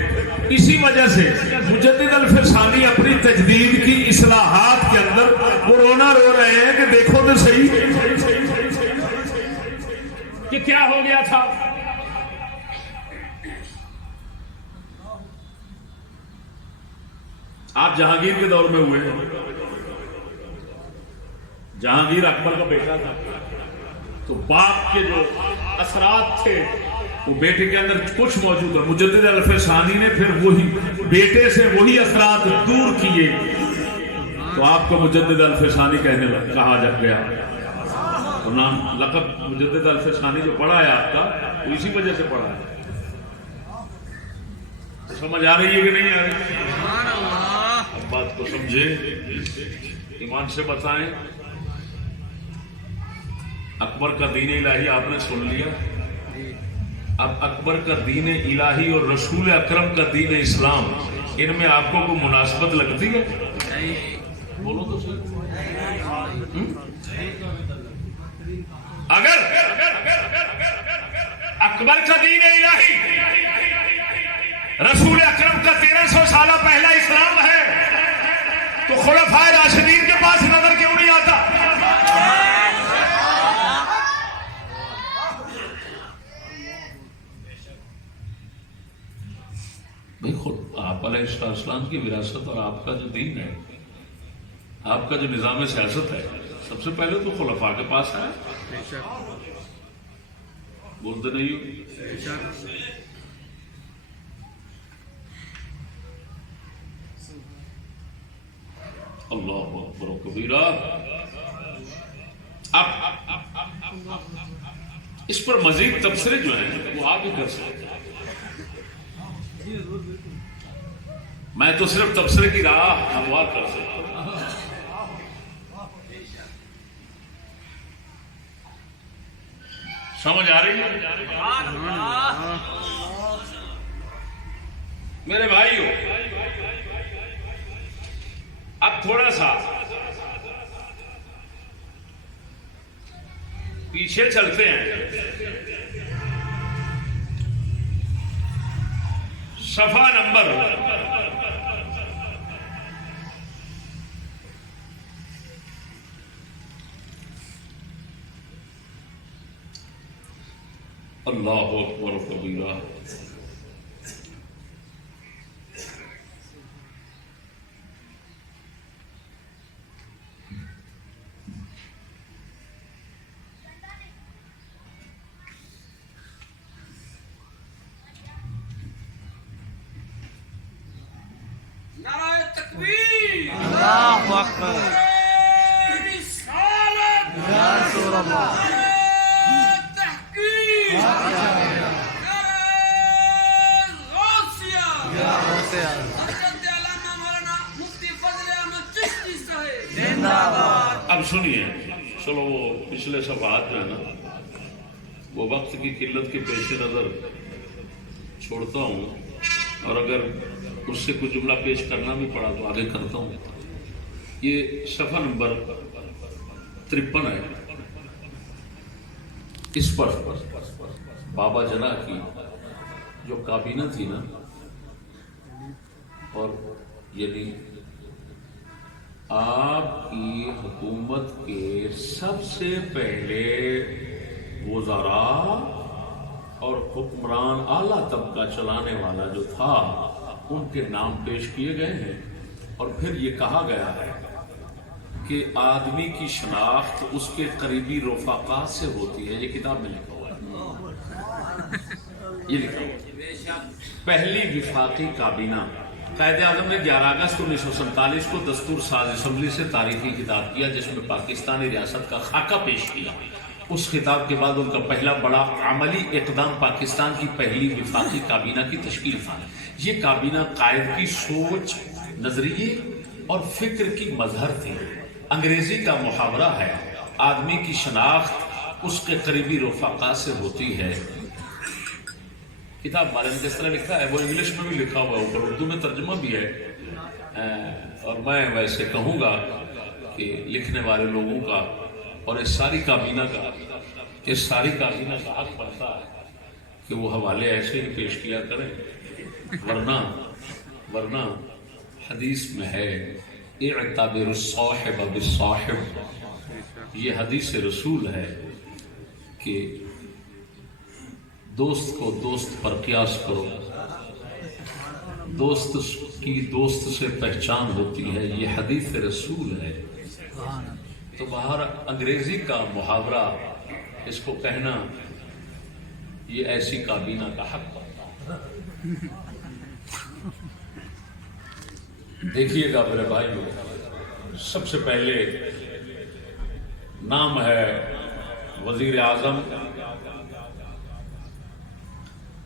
اسی وجہ سے مجدد الفسانی اپنی تجدید کی اصلاحات کے اندر وہ رونا رو رہے ہیں کہ دیکھو تو صحیح کہ کیا ہو گیا تھا۔ آپ جہانگیر کے دور میں ہوئے، جہانگیر اکبر کا بیٹا تھا، تو باپ کے جو اثرات تھے وہ بیٹے کے اندر کچھ موجود ہے۔ مجدد الفسانی نے پھر وہی بیٹے سے وہی اثرات دور کیے، تو آپ کو مجدد الفسانی کہا جب گیا، تو نام لقب مجدد الفسانی جو پڑھا ہے آپ کا وہ اسی وجہ سے پڑھا ہے۔ سمجھ آ رہی ہے کہ نہیں آ رہی؟ اب بات کو سمجھے، ایمان سے بتائیں، اکبر کا دین الہی آپ نے سن لیا، اب اکبر کا دین الہی اور رسول اکرم کا دین اسلام، ان میں آپ کو کوئی مناسبت لگتی ہے؟ بولو تو صحیح۔ اگر اکبر کا دین الہی رسول اکرم کا 1300 سالہ پہلا اسلام ہے تو خلفائے راشدین کے پاس نظر کیوں نہیں آتا؟ بھائی خود آپ علیہ السلام کی وراثت اور آپ کا جو دین ہے، آپ کا جو نظام سیاست ہے، سب سے پہلے تو خلفاء کے پاس ہے۔ بولتے نہیں ہو؟ اللہ اکبر و کبیرہ۔ اب اس پر مزید تبصرے جو ہیں وہ آپ ہی کر سکتے ہیں، میں تو صرف تبصرے کی راہ ہموار کر سکتا ہوں۔ سمجھ آ رہی ہے میرے بھائیو؟ اب تھوڑا سا پیچھے چلتے ہیں، صفحہ نمبر اللہ اکبر کبیرہ۔ نعرہ تکبیر، اللہ اکبر، رسالت، یا رسول اللہ، تحقیق، غوثیہ، حضرت علامہ مولانا مفتی فضل احمد چشتی صاحب، زندہ باد۔ اب سنیے، چلو وہ پچھلے صفحات میں نا وہ وقت کی قلت کے پیش نظر چھوڑتا ہوں، اور اگر اس سے کوئی جملہ پیش کرنا بھی پڑا تو آگے کرتا ہوں۔ یہ صفحہ نمبر 53 ہے، اس پر بابا جنا کی جو کابینہ تھی نا، اور یعنی آپ کی حکومت کے سب سے پہلے وزراء اور حکمران اعلیٰ طبقہ چلانے والا جو تھا ان کے نام پیش کیے گئے ہیں، اور پھر یہ کہا گیا ہے کہ آدمی کی شناخت اس کے قریبی رفقا سے ہوتی ہے۔ یہ کتاب میں لکھا ہوا ہے، یہ لکھا ہوا ہے۔ پہلی وفاقی کابینہ، قائد اعظم نے 11 اگست 1947 کو دستور ساز اسمبلی سے تاریخی خطاب کیا جس میں پاکستانی ریاست کا خاکہ پیش کیا۔ اس خطاب کے بعد ان کا پہلا بڑا عملی اقدام پاکستان کی پہلی وفاقی کابینہ کی تشکیل تھا۔ یہ کابینہ قائد کی سوچ، نظریے اور فکر کی مظہر تھی۔ انگریزی کا محاورہ ہے، آدمی کی شناخت اس کے قریبی رفقا سے ہوتی ہے۔ کتاب والے نے جس طرح لکھا ہے وہ انگلش میں بھی لکھا ہوا ہے، اوپر اردو میں ترجمہ بھی ہے، اور میں ویسے کہوں گا کہ لکھنے والے لوگوں کا اور اس ساری کابینہ کا حق بنتا ہے کہ وہ حوالے ایسے ہی پیش کیا کریں، ورنہ حدیث میں ہے اعتبر الصاحب بالصاحب، یہ حدیث رسول ہے کہ دوست کو دوست پر قیاس کرو، دوست کی دوست سے پہچان ہوتی ہے، یہ حدیث رسول ہے۔ تو باہر انگریزی کا محاورہ اس کو کہنا یہ ایسی کابینہ کا حق بنتا ہے۔ دیکھیے گا میرے بھائیو، سب سے پہلے نام ہے وزیر اعظم،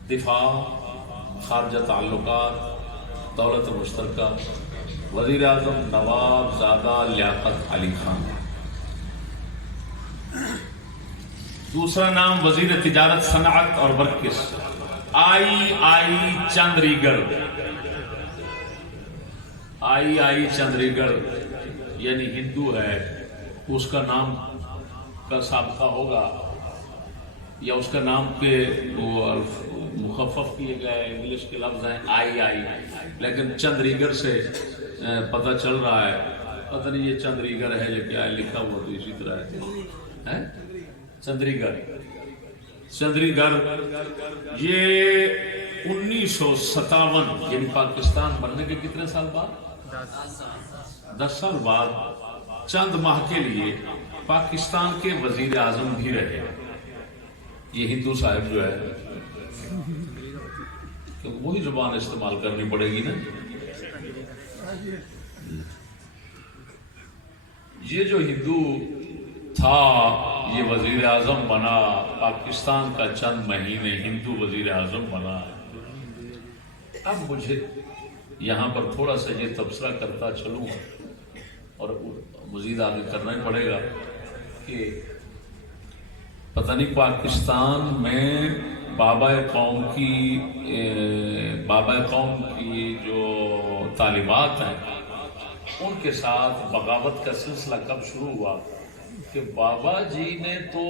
دفاع، خارجہ تعلقات، دولت مشترکہ، وزیر اعظم نواب زادہ لیاقت علی خان۔ دوسرا نام وزیر تجارت، صنعت اور برکس، آئی چندریگر، آئی چندریگر یعنی ہندو ہے، اس کا نام کا سابقہ ہوگا یا اس کا نام کے وہ مخفف کیے گئے انگلش کے لفظ ہیں آئی، لیکن چندریگر سے پتہ چل رہا ہے، پتہ نہیں یہ چندریگر ہے یا کیا ہے، لکھا ہوا تو اسی طرح ہے۔ چندریگر یہ 1957 یعنی پاکستان بننے کے کتنے سال بعد؟ 10 سال بعد چند ماہ کے لیے پاکستان کے وزیر اعظم بھی رہے۔ یہ ہندو صاحب جو ہے کہ وہی زبان استعمال کرنی پڑے گی نا۔ یہ جو ہندو تھا یہ وزیر اعظم بنا، پاکستان کا چند مہینے ہندو وزیر اعظم بنا۔ اب مجھے یہاں پر تھوڑا سا یہ تبصرہ کرتا چلوں اور مزید آگے کرنا ہی پڑے گا کہ پتہ نہیں پاکستان میں بابا قوم کی جو تعلیمات ہیں ان کے ساتھ بغاوت کا سلسلہ کب شروع ہوا کہ بابا جی نے تو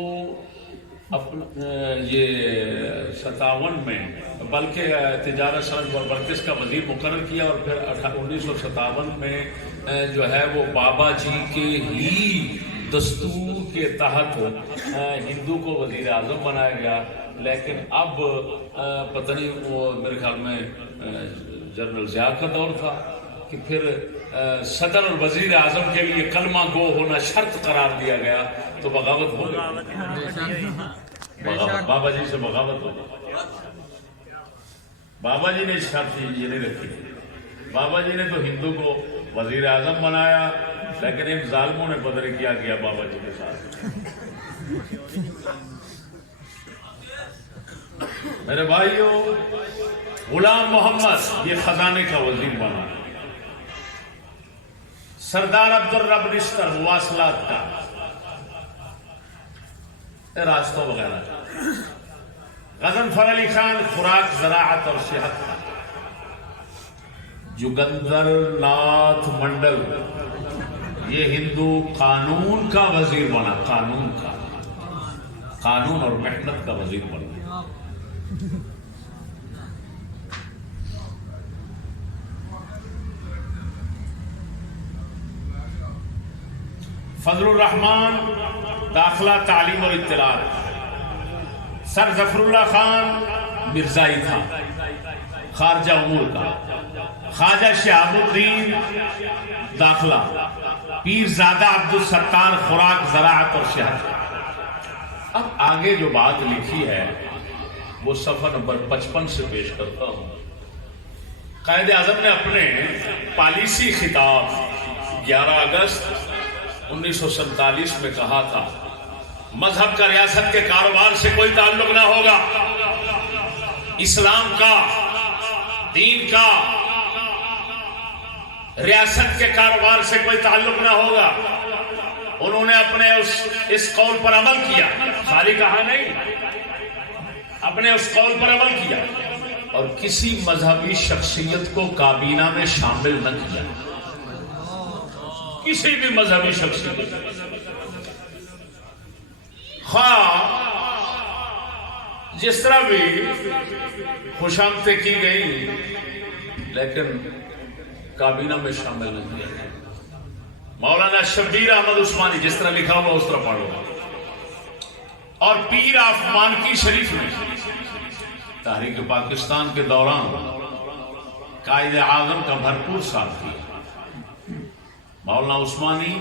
یہ 57 میں بلکہ تجارت، صنعت اور برکس کا وزیر مقرر کیا، اور پھر 1957 میں جو ہے وہ بابا جی کے ہی دستور کے تحت ہندو کو وزیر اعظم بنایا گیا۔ لیکن اب پتہ نہیں وہ میرے خیال میں جنرل ضیاء کا دور تھا کہ پھر صدر اور وزیر اعظم کے لیے کلمہ گو ہونا شرط قرار دیا گیا، تو بغاوت ہو گئی، بابا جی سے بغاوت ہو گئی۔ بابا جی نے شرط یہ نہیں رکھی، بابا جی نے تو ہندو کو وزیر اعظم بنایا، لیکن ان ظالموں نے پتہ نہیں کیا کیا بابا جی کے ساتھ۔ میرے بھائیو، غلام محمد یہ خزانے کا وزیر بنا، سردار عبدالرب نشتر مواصلات کا راستوں وغیرہ، غضنفر علی خان خوراک زراعت اور صحت کا، جگندر ناتھ منڈل یہ ہندو قانون کا وزیر بنا، قانون اور محنت کا وزیر بنا۔ فضل الرحمان داخلہ تعلیم اور اطلاعات، سر ظفر اللہ خان مرزائی تھا خارجہ امور کا، خواجہ شہاب الدین داخلہ، پیر زادہ عبدالستار خوراک زراعت اور صحت۔ اب آگے جو بات لکھی ہے وہ صفحہ نمبر 55 سے پیش کرتا ہوں۔ قائد اعظم نے اپنے پالیسی خطاب 11 اگست 1947 میں کہا تھا، مذہب کا ریاست کے کاروبار سے کوئی تعلق نہ ہوگا، اسلام کا، دین کا ریاست کے کاروبار سے کوئی تعلق نہ ہوگا۔ انہوں نے اپنے اس قول پر عمل کیا، خالی کہا نہیں، اپنے اس قول پر عمل کیا اور کسی مذہبی شخصیت کو کابینہ میں شامل نہ کیا، کسی بھی مذہبی شخصیت، خواہ جس طرح بھی خوشامدیں کی گئی لیکن کابینہ میں شامل نہیں کیا۔ مولانا شبیر احمد عثمانی جس طرح لکھا ہوا اس طرح پڑھو، اور پیر آف مانکی شریف نے تحریک پاکستان کے دوران قائد اعظم کا بھرپور ساتھ دیا۔ مولانا عثمانی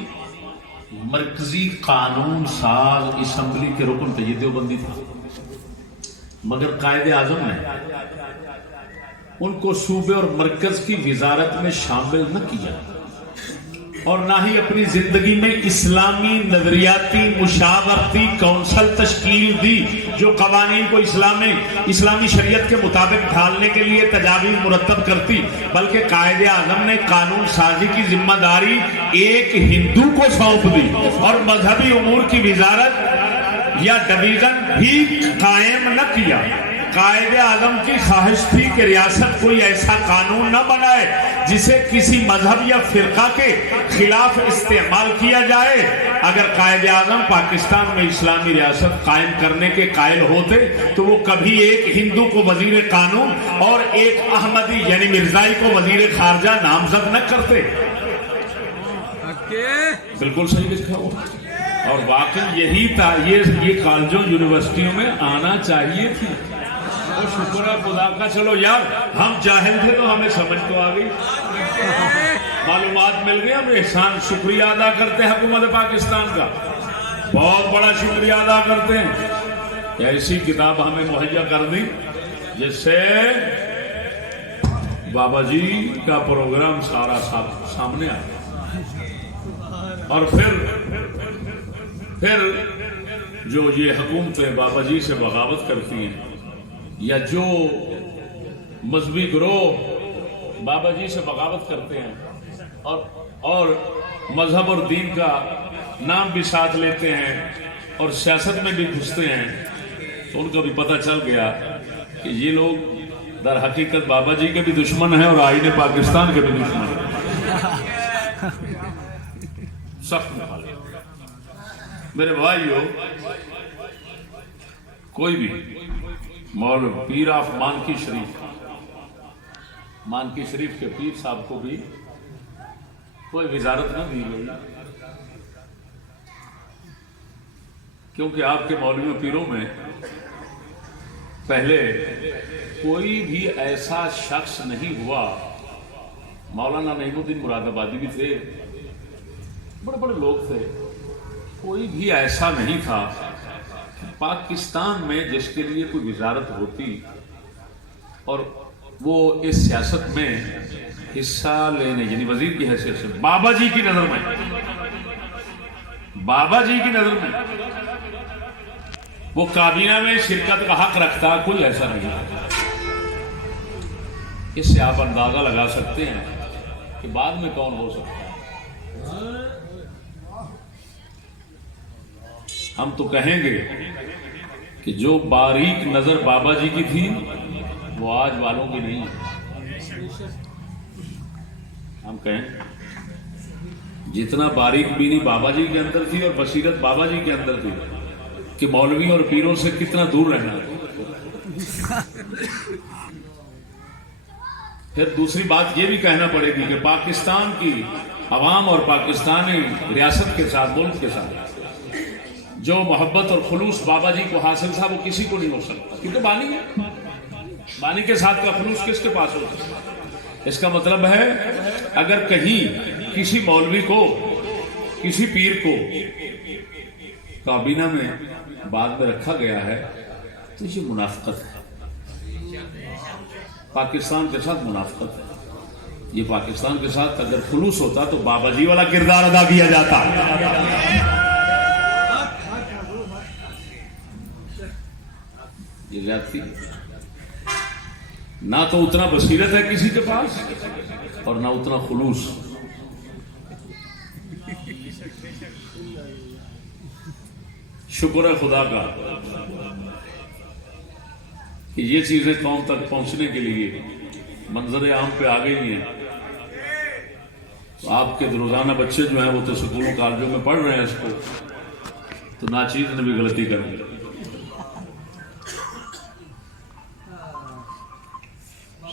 مرکزی قانون ساز اسمبلی کے رکن تھے، یہ دیوبندی تھا، مگر قائد اعظم نے ان کو صوبے اور مرکز کی وزارت میں شامل نہ کیا اور نہ ہی اپنی زندگی میں اسلامی نظریاتی مشاورتی کونسل تشکیل دی جو قوانین کو اسلامی شریعت کے مطابق ڈھالنے کے لیے تجاویز مرتب کرتی، بلکہ قائد اعظم نے قانون سازی کی ذمہ داری ایک ہندو کو سونپ دی اور مذہبی امور کی وزارت یا ڈویژن بھی قائم نہ کیا۔ قائد اعظم کی خواہش تھی کہ ریاست کوئی ایسا قانون نہ بنائے جسے کسی مذہب یا فرقہ کے خلاف استعمال کیا جائے۔ اگر قائد اعظم پاکستان میں اسلامی ریاست قائم کرنے کے قائل ہوتے تو وہ کبھی ایک ہندو کو وزیر قانون اور ایک احمدی یعنی مرزائی کو وزیر خارجہ نامزد نہ کرتے۔ بالکل صحیح لکھا ہوا، اور واقعی یہی تھا، یہ کالجوں یونیورسٹیوں میں آنا چاہیے تھی۔ اور شکر ہے خدا کا، چلو یار ہم جاہل تھے تو ہمیں سمجھ تو آ گئی، معلومات مل گئی، ہم احسان شکریہ ادا کرتے ہیں حکومت پاکستان کا، بہت بڑا شکریہ ادا کرتے ہیں کہ ایسی کتاب ہمیں مہیا کر دی جس سے بابا جی کا پروگرام سارا سامنے آیا۔ اور پھر جو یہ حکومتیں بابا جی سے بغاوت کرتی ہیں یا جو مذہبی گروہ بابا جی سے بغاوت کرتے ہیں اور مذہب اور دین کا نام بھی ساتھ لیتے ہیں اور سیاست میں بھی گھستے ہیں، تو ان کو بھی پتہ چل گیا کہ یہ لوگ در حقیقت بابا جی کے بھی دشمن ہیں اور آئین پاکستان کے بھی دشمن ہیں، سخت مخالف۔ میرے بھائیو، کوئی بھی مولوی پیر آف مانکی شریف کے پیر صاحب کو بھی کوئی وزارت نہ دی گئی، کیونکہ آپ کے مولویوں پیروں میں پہلے کوئی بھی ایسا شخص نہیں ہوا، مولانا نعیم الدین مراد آبادی بھی تھے، بڑے بڑے لوگ تھے، کوئی بھی ایسا نہیں تھا پاکستان میں جس کے لیے کوئی وزارت ہوتی اور وہ اس سیاست میں حصہ لینے یعنی وزیر کی حیثیت سے بابا جی کی نظر میں وہ کابینہ میں شرکت کا حق رکھتا، کوئی ایسا نہیں ہے۔ اس سے آپ اندازہ لگا سکتے ہیں کہ بعد میں کون ہو سکتا ہے۔ ہم تو کہیں گے کہ جو باریک نظر بابا جی کی تھی وہ آج والوں کی نہیں ہے. ہم کہیں جتنا باریک بینی بابا جی کے اندر تھی اور بصیرت بابا جی کے اندر تھی کہ مولوی اور پیروں سے کتنا دور رہنا. پھر دوسری بات یہ بھی کہنا پڑے گی کہ پاکستان کی عوام اور پاکستانی ریاست کے ساتھ، ملک کے ساتھ جو محبت اور خلوص بابا جی کو حاصل تھا وہ کسی کو نہیں ہو سکتا، کیونکہ بانی ہے. بانی کے ساتھ کا خلوص کس کے پاس ہوتا ہے؟ اس کا مطلب ہے اگر کہیں کسی مولوی کو، کسی پیر کو کابینہ میں بعد میں رکھا گیا ہے تو یہ منافقت ہے. پاکستان کے ساتھ منافقت ہے. یہ پاکستان کے ساتھ اگر خلوص ہوتا تو بابا جی والا کردار ادا کیا جاتا. یہ زیادتی نہ تو اتنا بصیرت ہے کسی کے پاس اور نہ اتنا خلوص. شکر ہے خدا کا کہ یہ چیزیں قوم تک پہنچنے کے لیے منظر عام پہ آ گئی ہیں. تو آپ کے روزانہ بچے جو ہیں وہ تو سکولوں کالجوں میں پڑھ رہے ہیں اس کو، تو ناچیز نے بھی غلطی کر دی.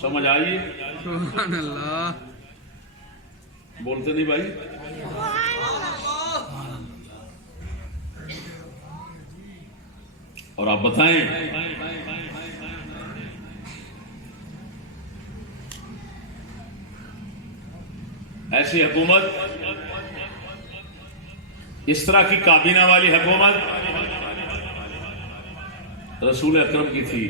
سمجھ آئیے؟ سبحان اللہ. بولتے نہیں بھائی؟ اور آپ بتائیں ایسی حکومت، اس طرح کی کابینہ والی حکومت رسول اکرم کی تھی،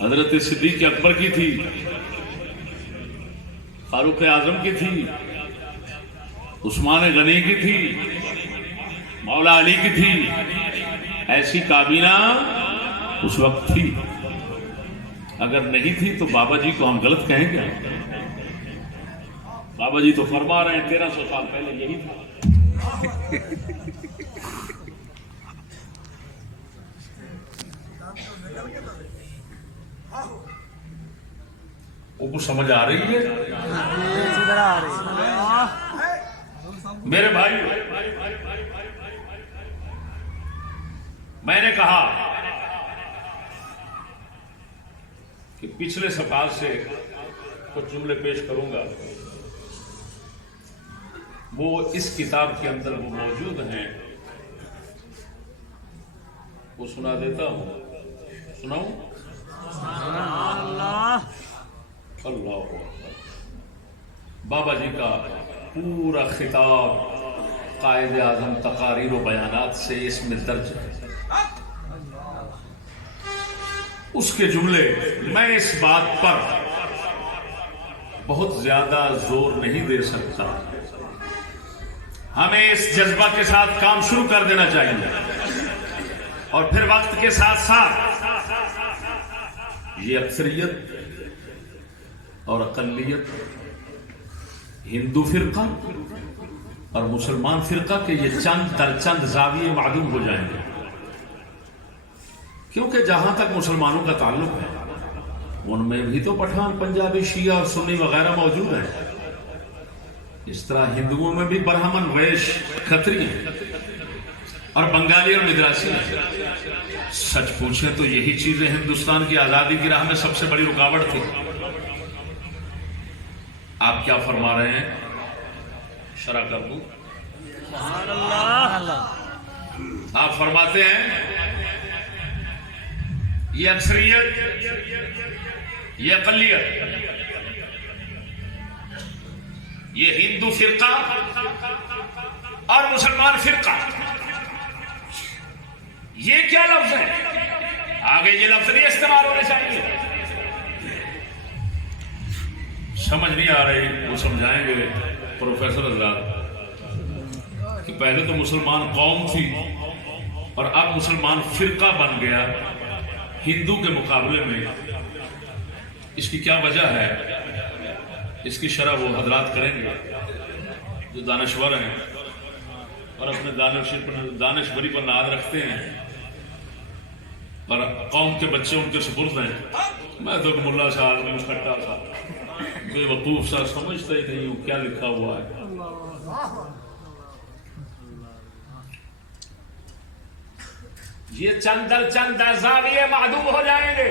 حضرت صدیق اکبر کی تھی، فاروق اعظم کی تھی، عثمان غنی کی تھی، مولا علی کی تھی. ایسی کابینہ اس وقت تھی. اگر نہیں تھی تو بابا جی کو ہم غلط کہیں گے؟ بابا جی تو فرما رہے ہیں 1300 سال پہلے یہی تھا. وہ کچھ سمجھ آ رہی ہے میرے بھائی؟ میں نے کہا کہ پچھلے صفحات سے کچھ جملے پیش کروں گا، وہ اس کتاب کے اندر وہ موجود ہیں، وہ سنا دیتا ہوں. سناؤں؟ اللہ بابا جی کا پورا خطاب قائد اعظم تقاریر و بیانات سے اس میں درج ہے. اس کے جملے میں اس بات پر بہت زیادہ زور نہیں دے سکتا. ہمیں اس جذبہ کے ساتھ کام شروع کر دینا چاہیے اور پھر وقت کے ساتھ ساتھ یہ اکثریت اور اقلیت، ہندو فرقہ اور مسلمان فرقہ کے یہ چند در چند زاویے معدوم ہو جائیں گے. کیونکہ جہاں تک مسلمانوں کا تعلق ہے ان میں بھی تو پٹھان، پنجابی، شیعہ اور سنی وغیرہ موجود ہیں. اس طرح ہندوؤں میں بھی برہمن، ویش، کھتری ہیں اور بنگالی اور مدراسی ہیں. سچ پوچھیں تو یہی چیزیں ہندوستان کی آزادی کی راہ میں سب سے بڑی رکاوٹ تھی. آپ کیا فرما رہے ہیں؟ شرح کر دوں. آپ فرماتے ہیں یہ اکثریت، یہ اقلیت، یہ ہندو فرقہ اور مسلمان فرقہ، یہ کیا لفظ ہے؟ آگے یہ لفظ نہیں استعمال ہونے چاہیے. سمجھ نہیں آ رہی وہ سمجھائیں گے پروفیسر حضرات کہ پہلے تو مسلمان قوم تھی اور اب مسلمان فرقہ بن گیا ہندو کے مقابلے میں. اس کی کیا وجہ ہے؟ اس کی شرح وہ حضرات کریں گے جو دانشور ہیں اور اپنے دانشوری پر ناز رکھتے ہیں اور قوم کے بچے ان کے سپرد ہیں. میں تو ملا سا آدمی کھٹا سا بے وقوف سا سمجھتا ہی نہیں ہوں کیا لکھا ہوا ہے. یہ چند زاویے معدوم ہو جائیں گے.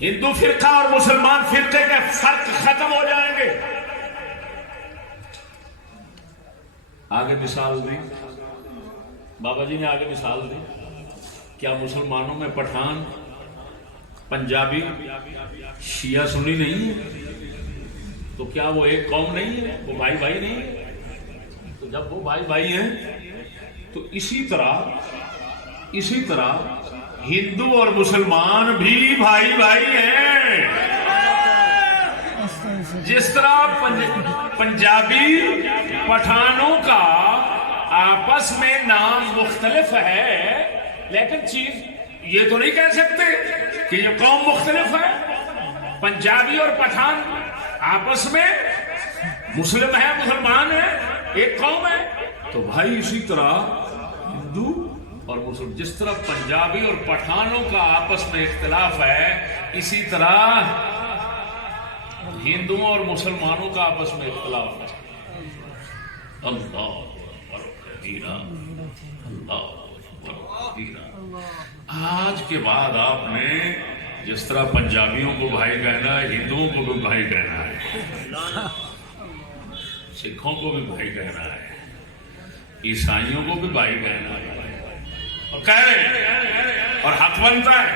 ہندو فرقہ اور مسلمان فرقے کے فرق ختم ہو جائیں گے. آگے مثال دی بابا جی نے آگے مثال دی. کیا مسلمانوں میں پٹھان پنجابی شیعہ سنی نہیں ہے؟ تو کیا وہ ایک قوم نہیں ہے؟ وہ بھائی بھائی نہیں ہے؟ تو جب وہ بھائی بھائی ہیں تو اسی طرح ہندو اور مسلمان بھی بھائی بھائی ہیں. جس طرح پنجابی پٹھانوں کا آپس میں نام مختلف ہے لیکن چیز یہ تو نہیں کہہ سکتے کہ یہ قوم مختلف ہے. پنجابی اور پٹھان آپس میں مسلم ہے مسلمان ہے ایک قوم ہے. تو بھائی اسی طرح ہندو اور مسلم جس طرح پنجابی اور پٹھانوں کا آپس میں اختلاف ہے اسی طرح ہندوؤں اور مسلمانوں کا آپس میں اختلاف ہے. اللہ آج کے بعد آپ نے جس طرح پنجابیوں کو بھائی کہنا ہے ہندوؤں کو بھی بھائی کہنا ہے سکھوں کو بھی بھائی کہنا ہے عیسائیوں کو بھی بھائی کہنا ہے اور کہہ رہے ہیں اور حق بنتا ہے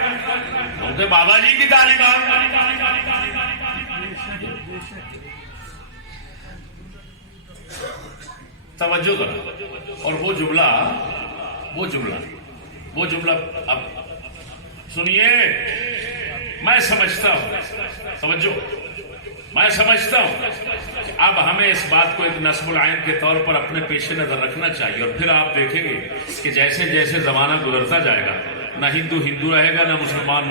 ان کے بابا جی کی تعلیمات. توجہ کرو اور وہ جملہ اب سنیے. میں سمجھتا ہوں توجہ میں سمجھتا ہوں کہ اب ہمیں اس بات کو ایک نصب العین کے طور پر اپنے پیش نظر رکھنا چاہیے اور پھر آپ دیکھیں گے کہ جیسے جیسے زمانہ گزرتا جائے گا نہ ہندو رہے گا نہ مسلمان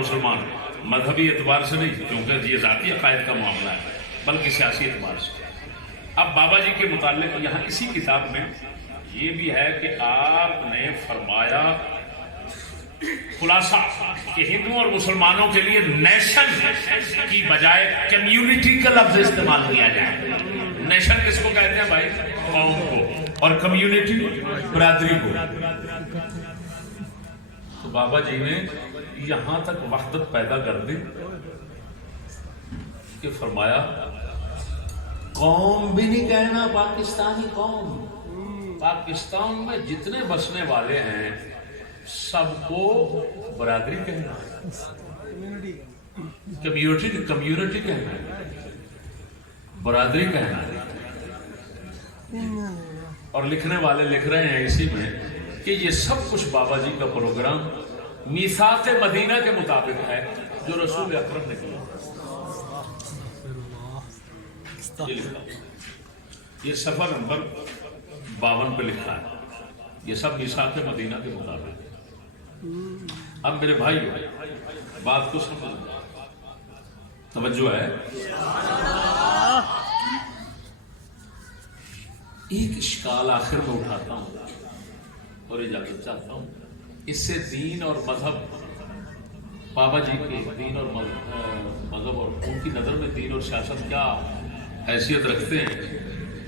مذہبی اعتبار سے نہیں کیونکہ یہ ذاتی عقائد کا معاملہ ہے بلکہ سیاسی اعتبار سے. اب بابا جی کے متعلق یہاں اسی کتاب میں یہ بھی ہے کہ آپ نے فرمایا خلاصہ کہ ہندوؤں اور مسلمانوں کے لیے نیشن کی بجائے کمیونٹی کا لفظ استعمال کیا جائے. نیشن کس کو کہتے ہیں بھائی؟ قوم کو. اور کمیونٹی برادری کو. تو بابا جی نے یہاں تک وحدت پیدا کر دی کہ فرمایا قوم بھی نہیں کہنا پاکستانی قوم. پاکستان میں جتنے بسنے والے ہیں سب کو برادری کہنا ہے کمیونٹی کہنا ہے برادری کہنا ہے. اور لکھنے والے لکھ رہے ہیں اسی میں کہ یہ سب کچھ بابا جی کا پروگرام میثاق مدینہ کے مطابق ہے جو رسول اکرم نے کیا. یہ صفحہ نمبر 52 پہ لکھا ہے. یہ سب میثاق مدینہ کے مطابق. اب میرے بھائی بات کو سمجھ توجہ ہے. ایک اشکال آخر میں اٹھاتا ہوں اور اجازت چاہتا ہوں. اس سے دین اور مذہب بابا جی کے دین اور مذہب اور ان کی نظر میں دین اور سیاست کیا حیثیت رکھتے ہیں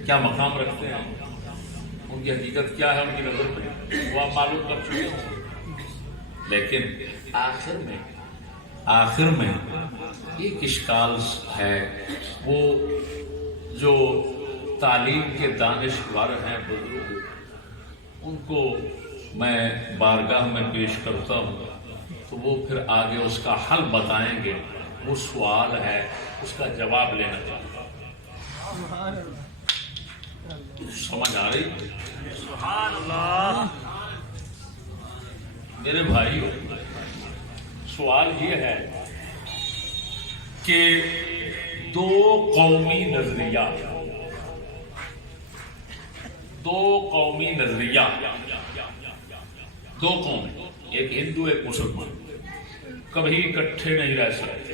کیا مقام رکھتے ہیں ان کی حقیقت کیا ہے ان کی نظر میں وہ آپ معلوم کر چکے ہوں. لیکن آخر میں ایک اشکال ہے وہ جو تعلیم کے دانشور ہیں بزرگ ان کو میں بارگاہ میں پیش کرتا ہوں تو وہ پھر آگے اس کا حل بتائیں گے. وہ سوال ہے اس کا جواب لینا چاہتا ہوں. سمجھ آ رہی؟ سبحان اللہ. میرے بھائیو سوال یہ ہے کہ دو قومی نظریہ دو قوم ایک ہندو ایک مسلمان کبھی اکٹھے نہیں رہ سکتے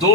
2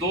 2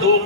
2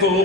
2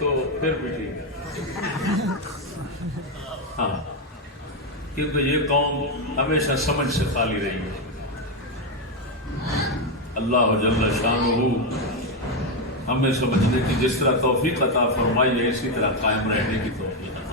تو پھر بھی ٹھیک ہے. ہاں کیونکہ یہ قوم ہمیشہ سمجھ سے خالی رہی ہے. اللہ جل شانہ ہمیں سمجھنے کی جس طرح توفیق عطا فرمائی ہے اسی طرح قائم رہنے کی توفیق عطا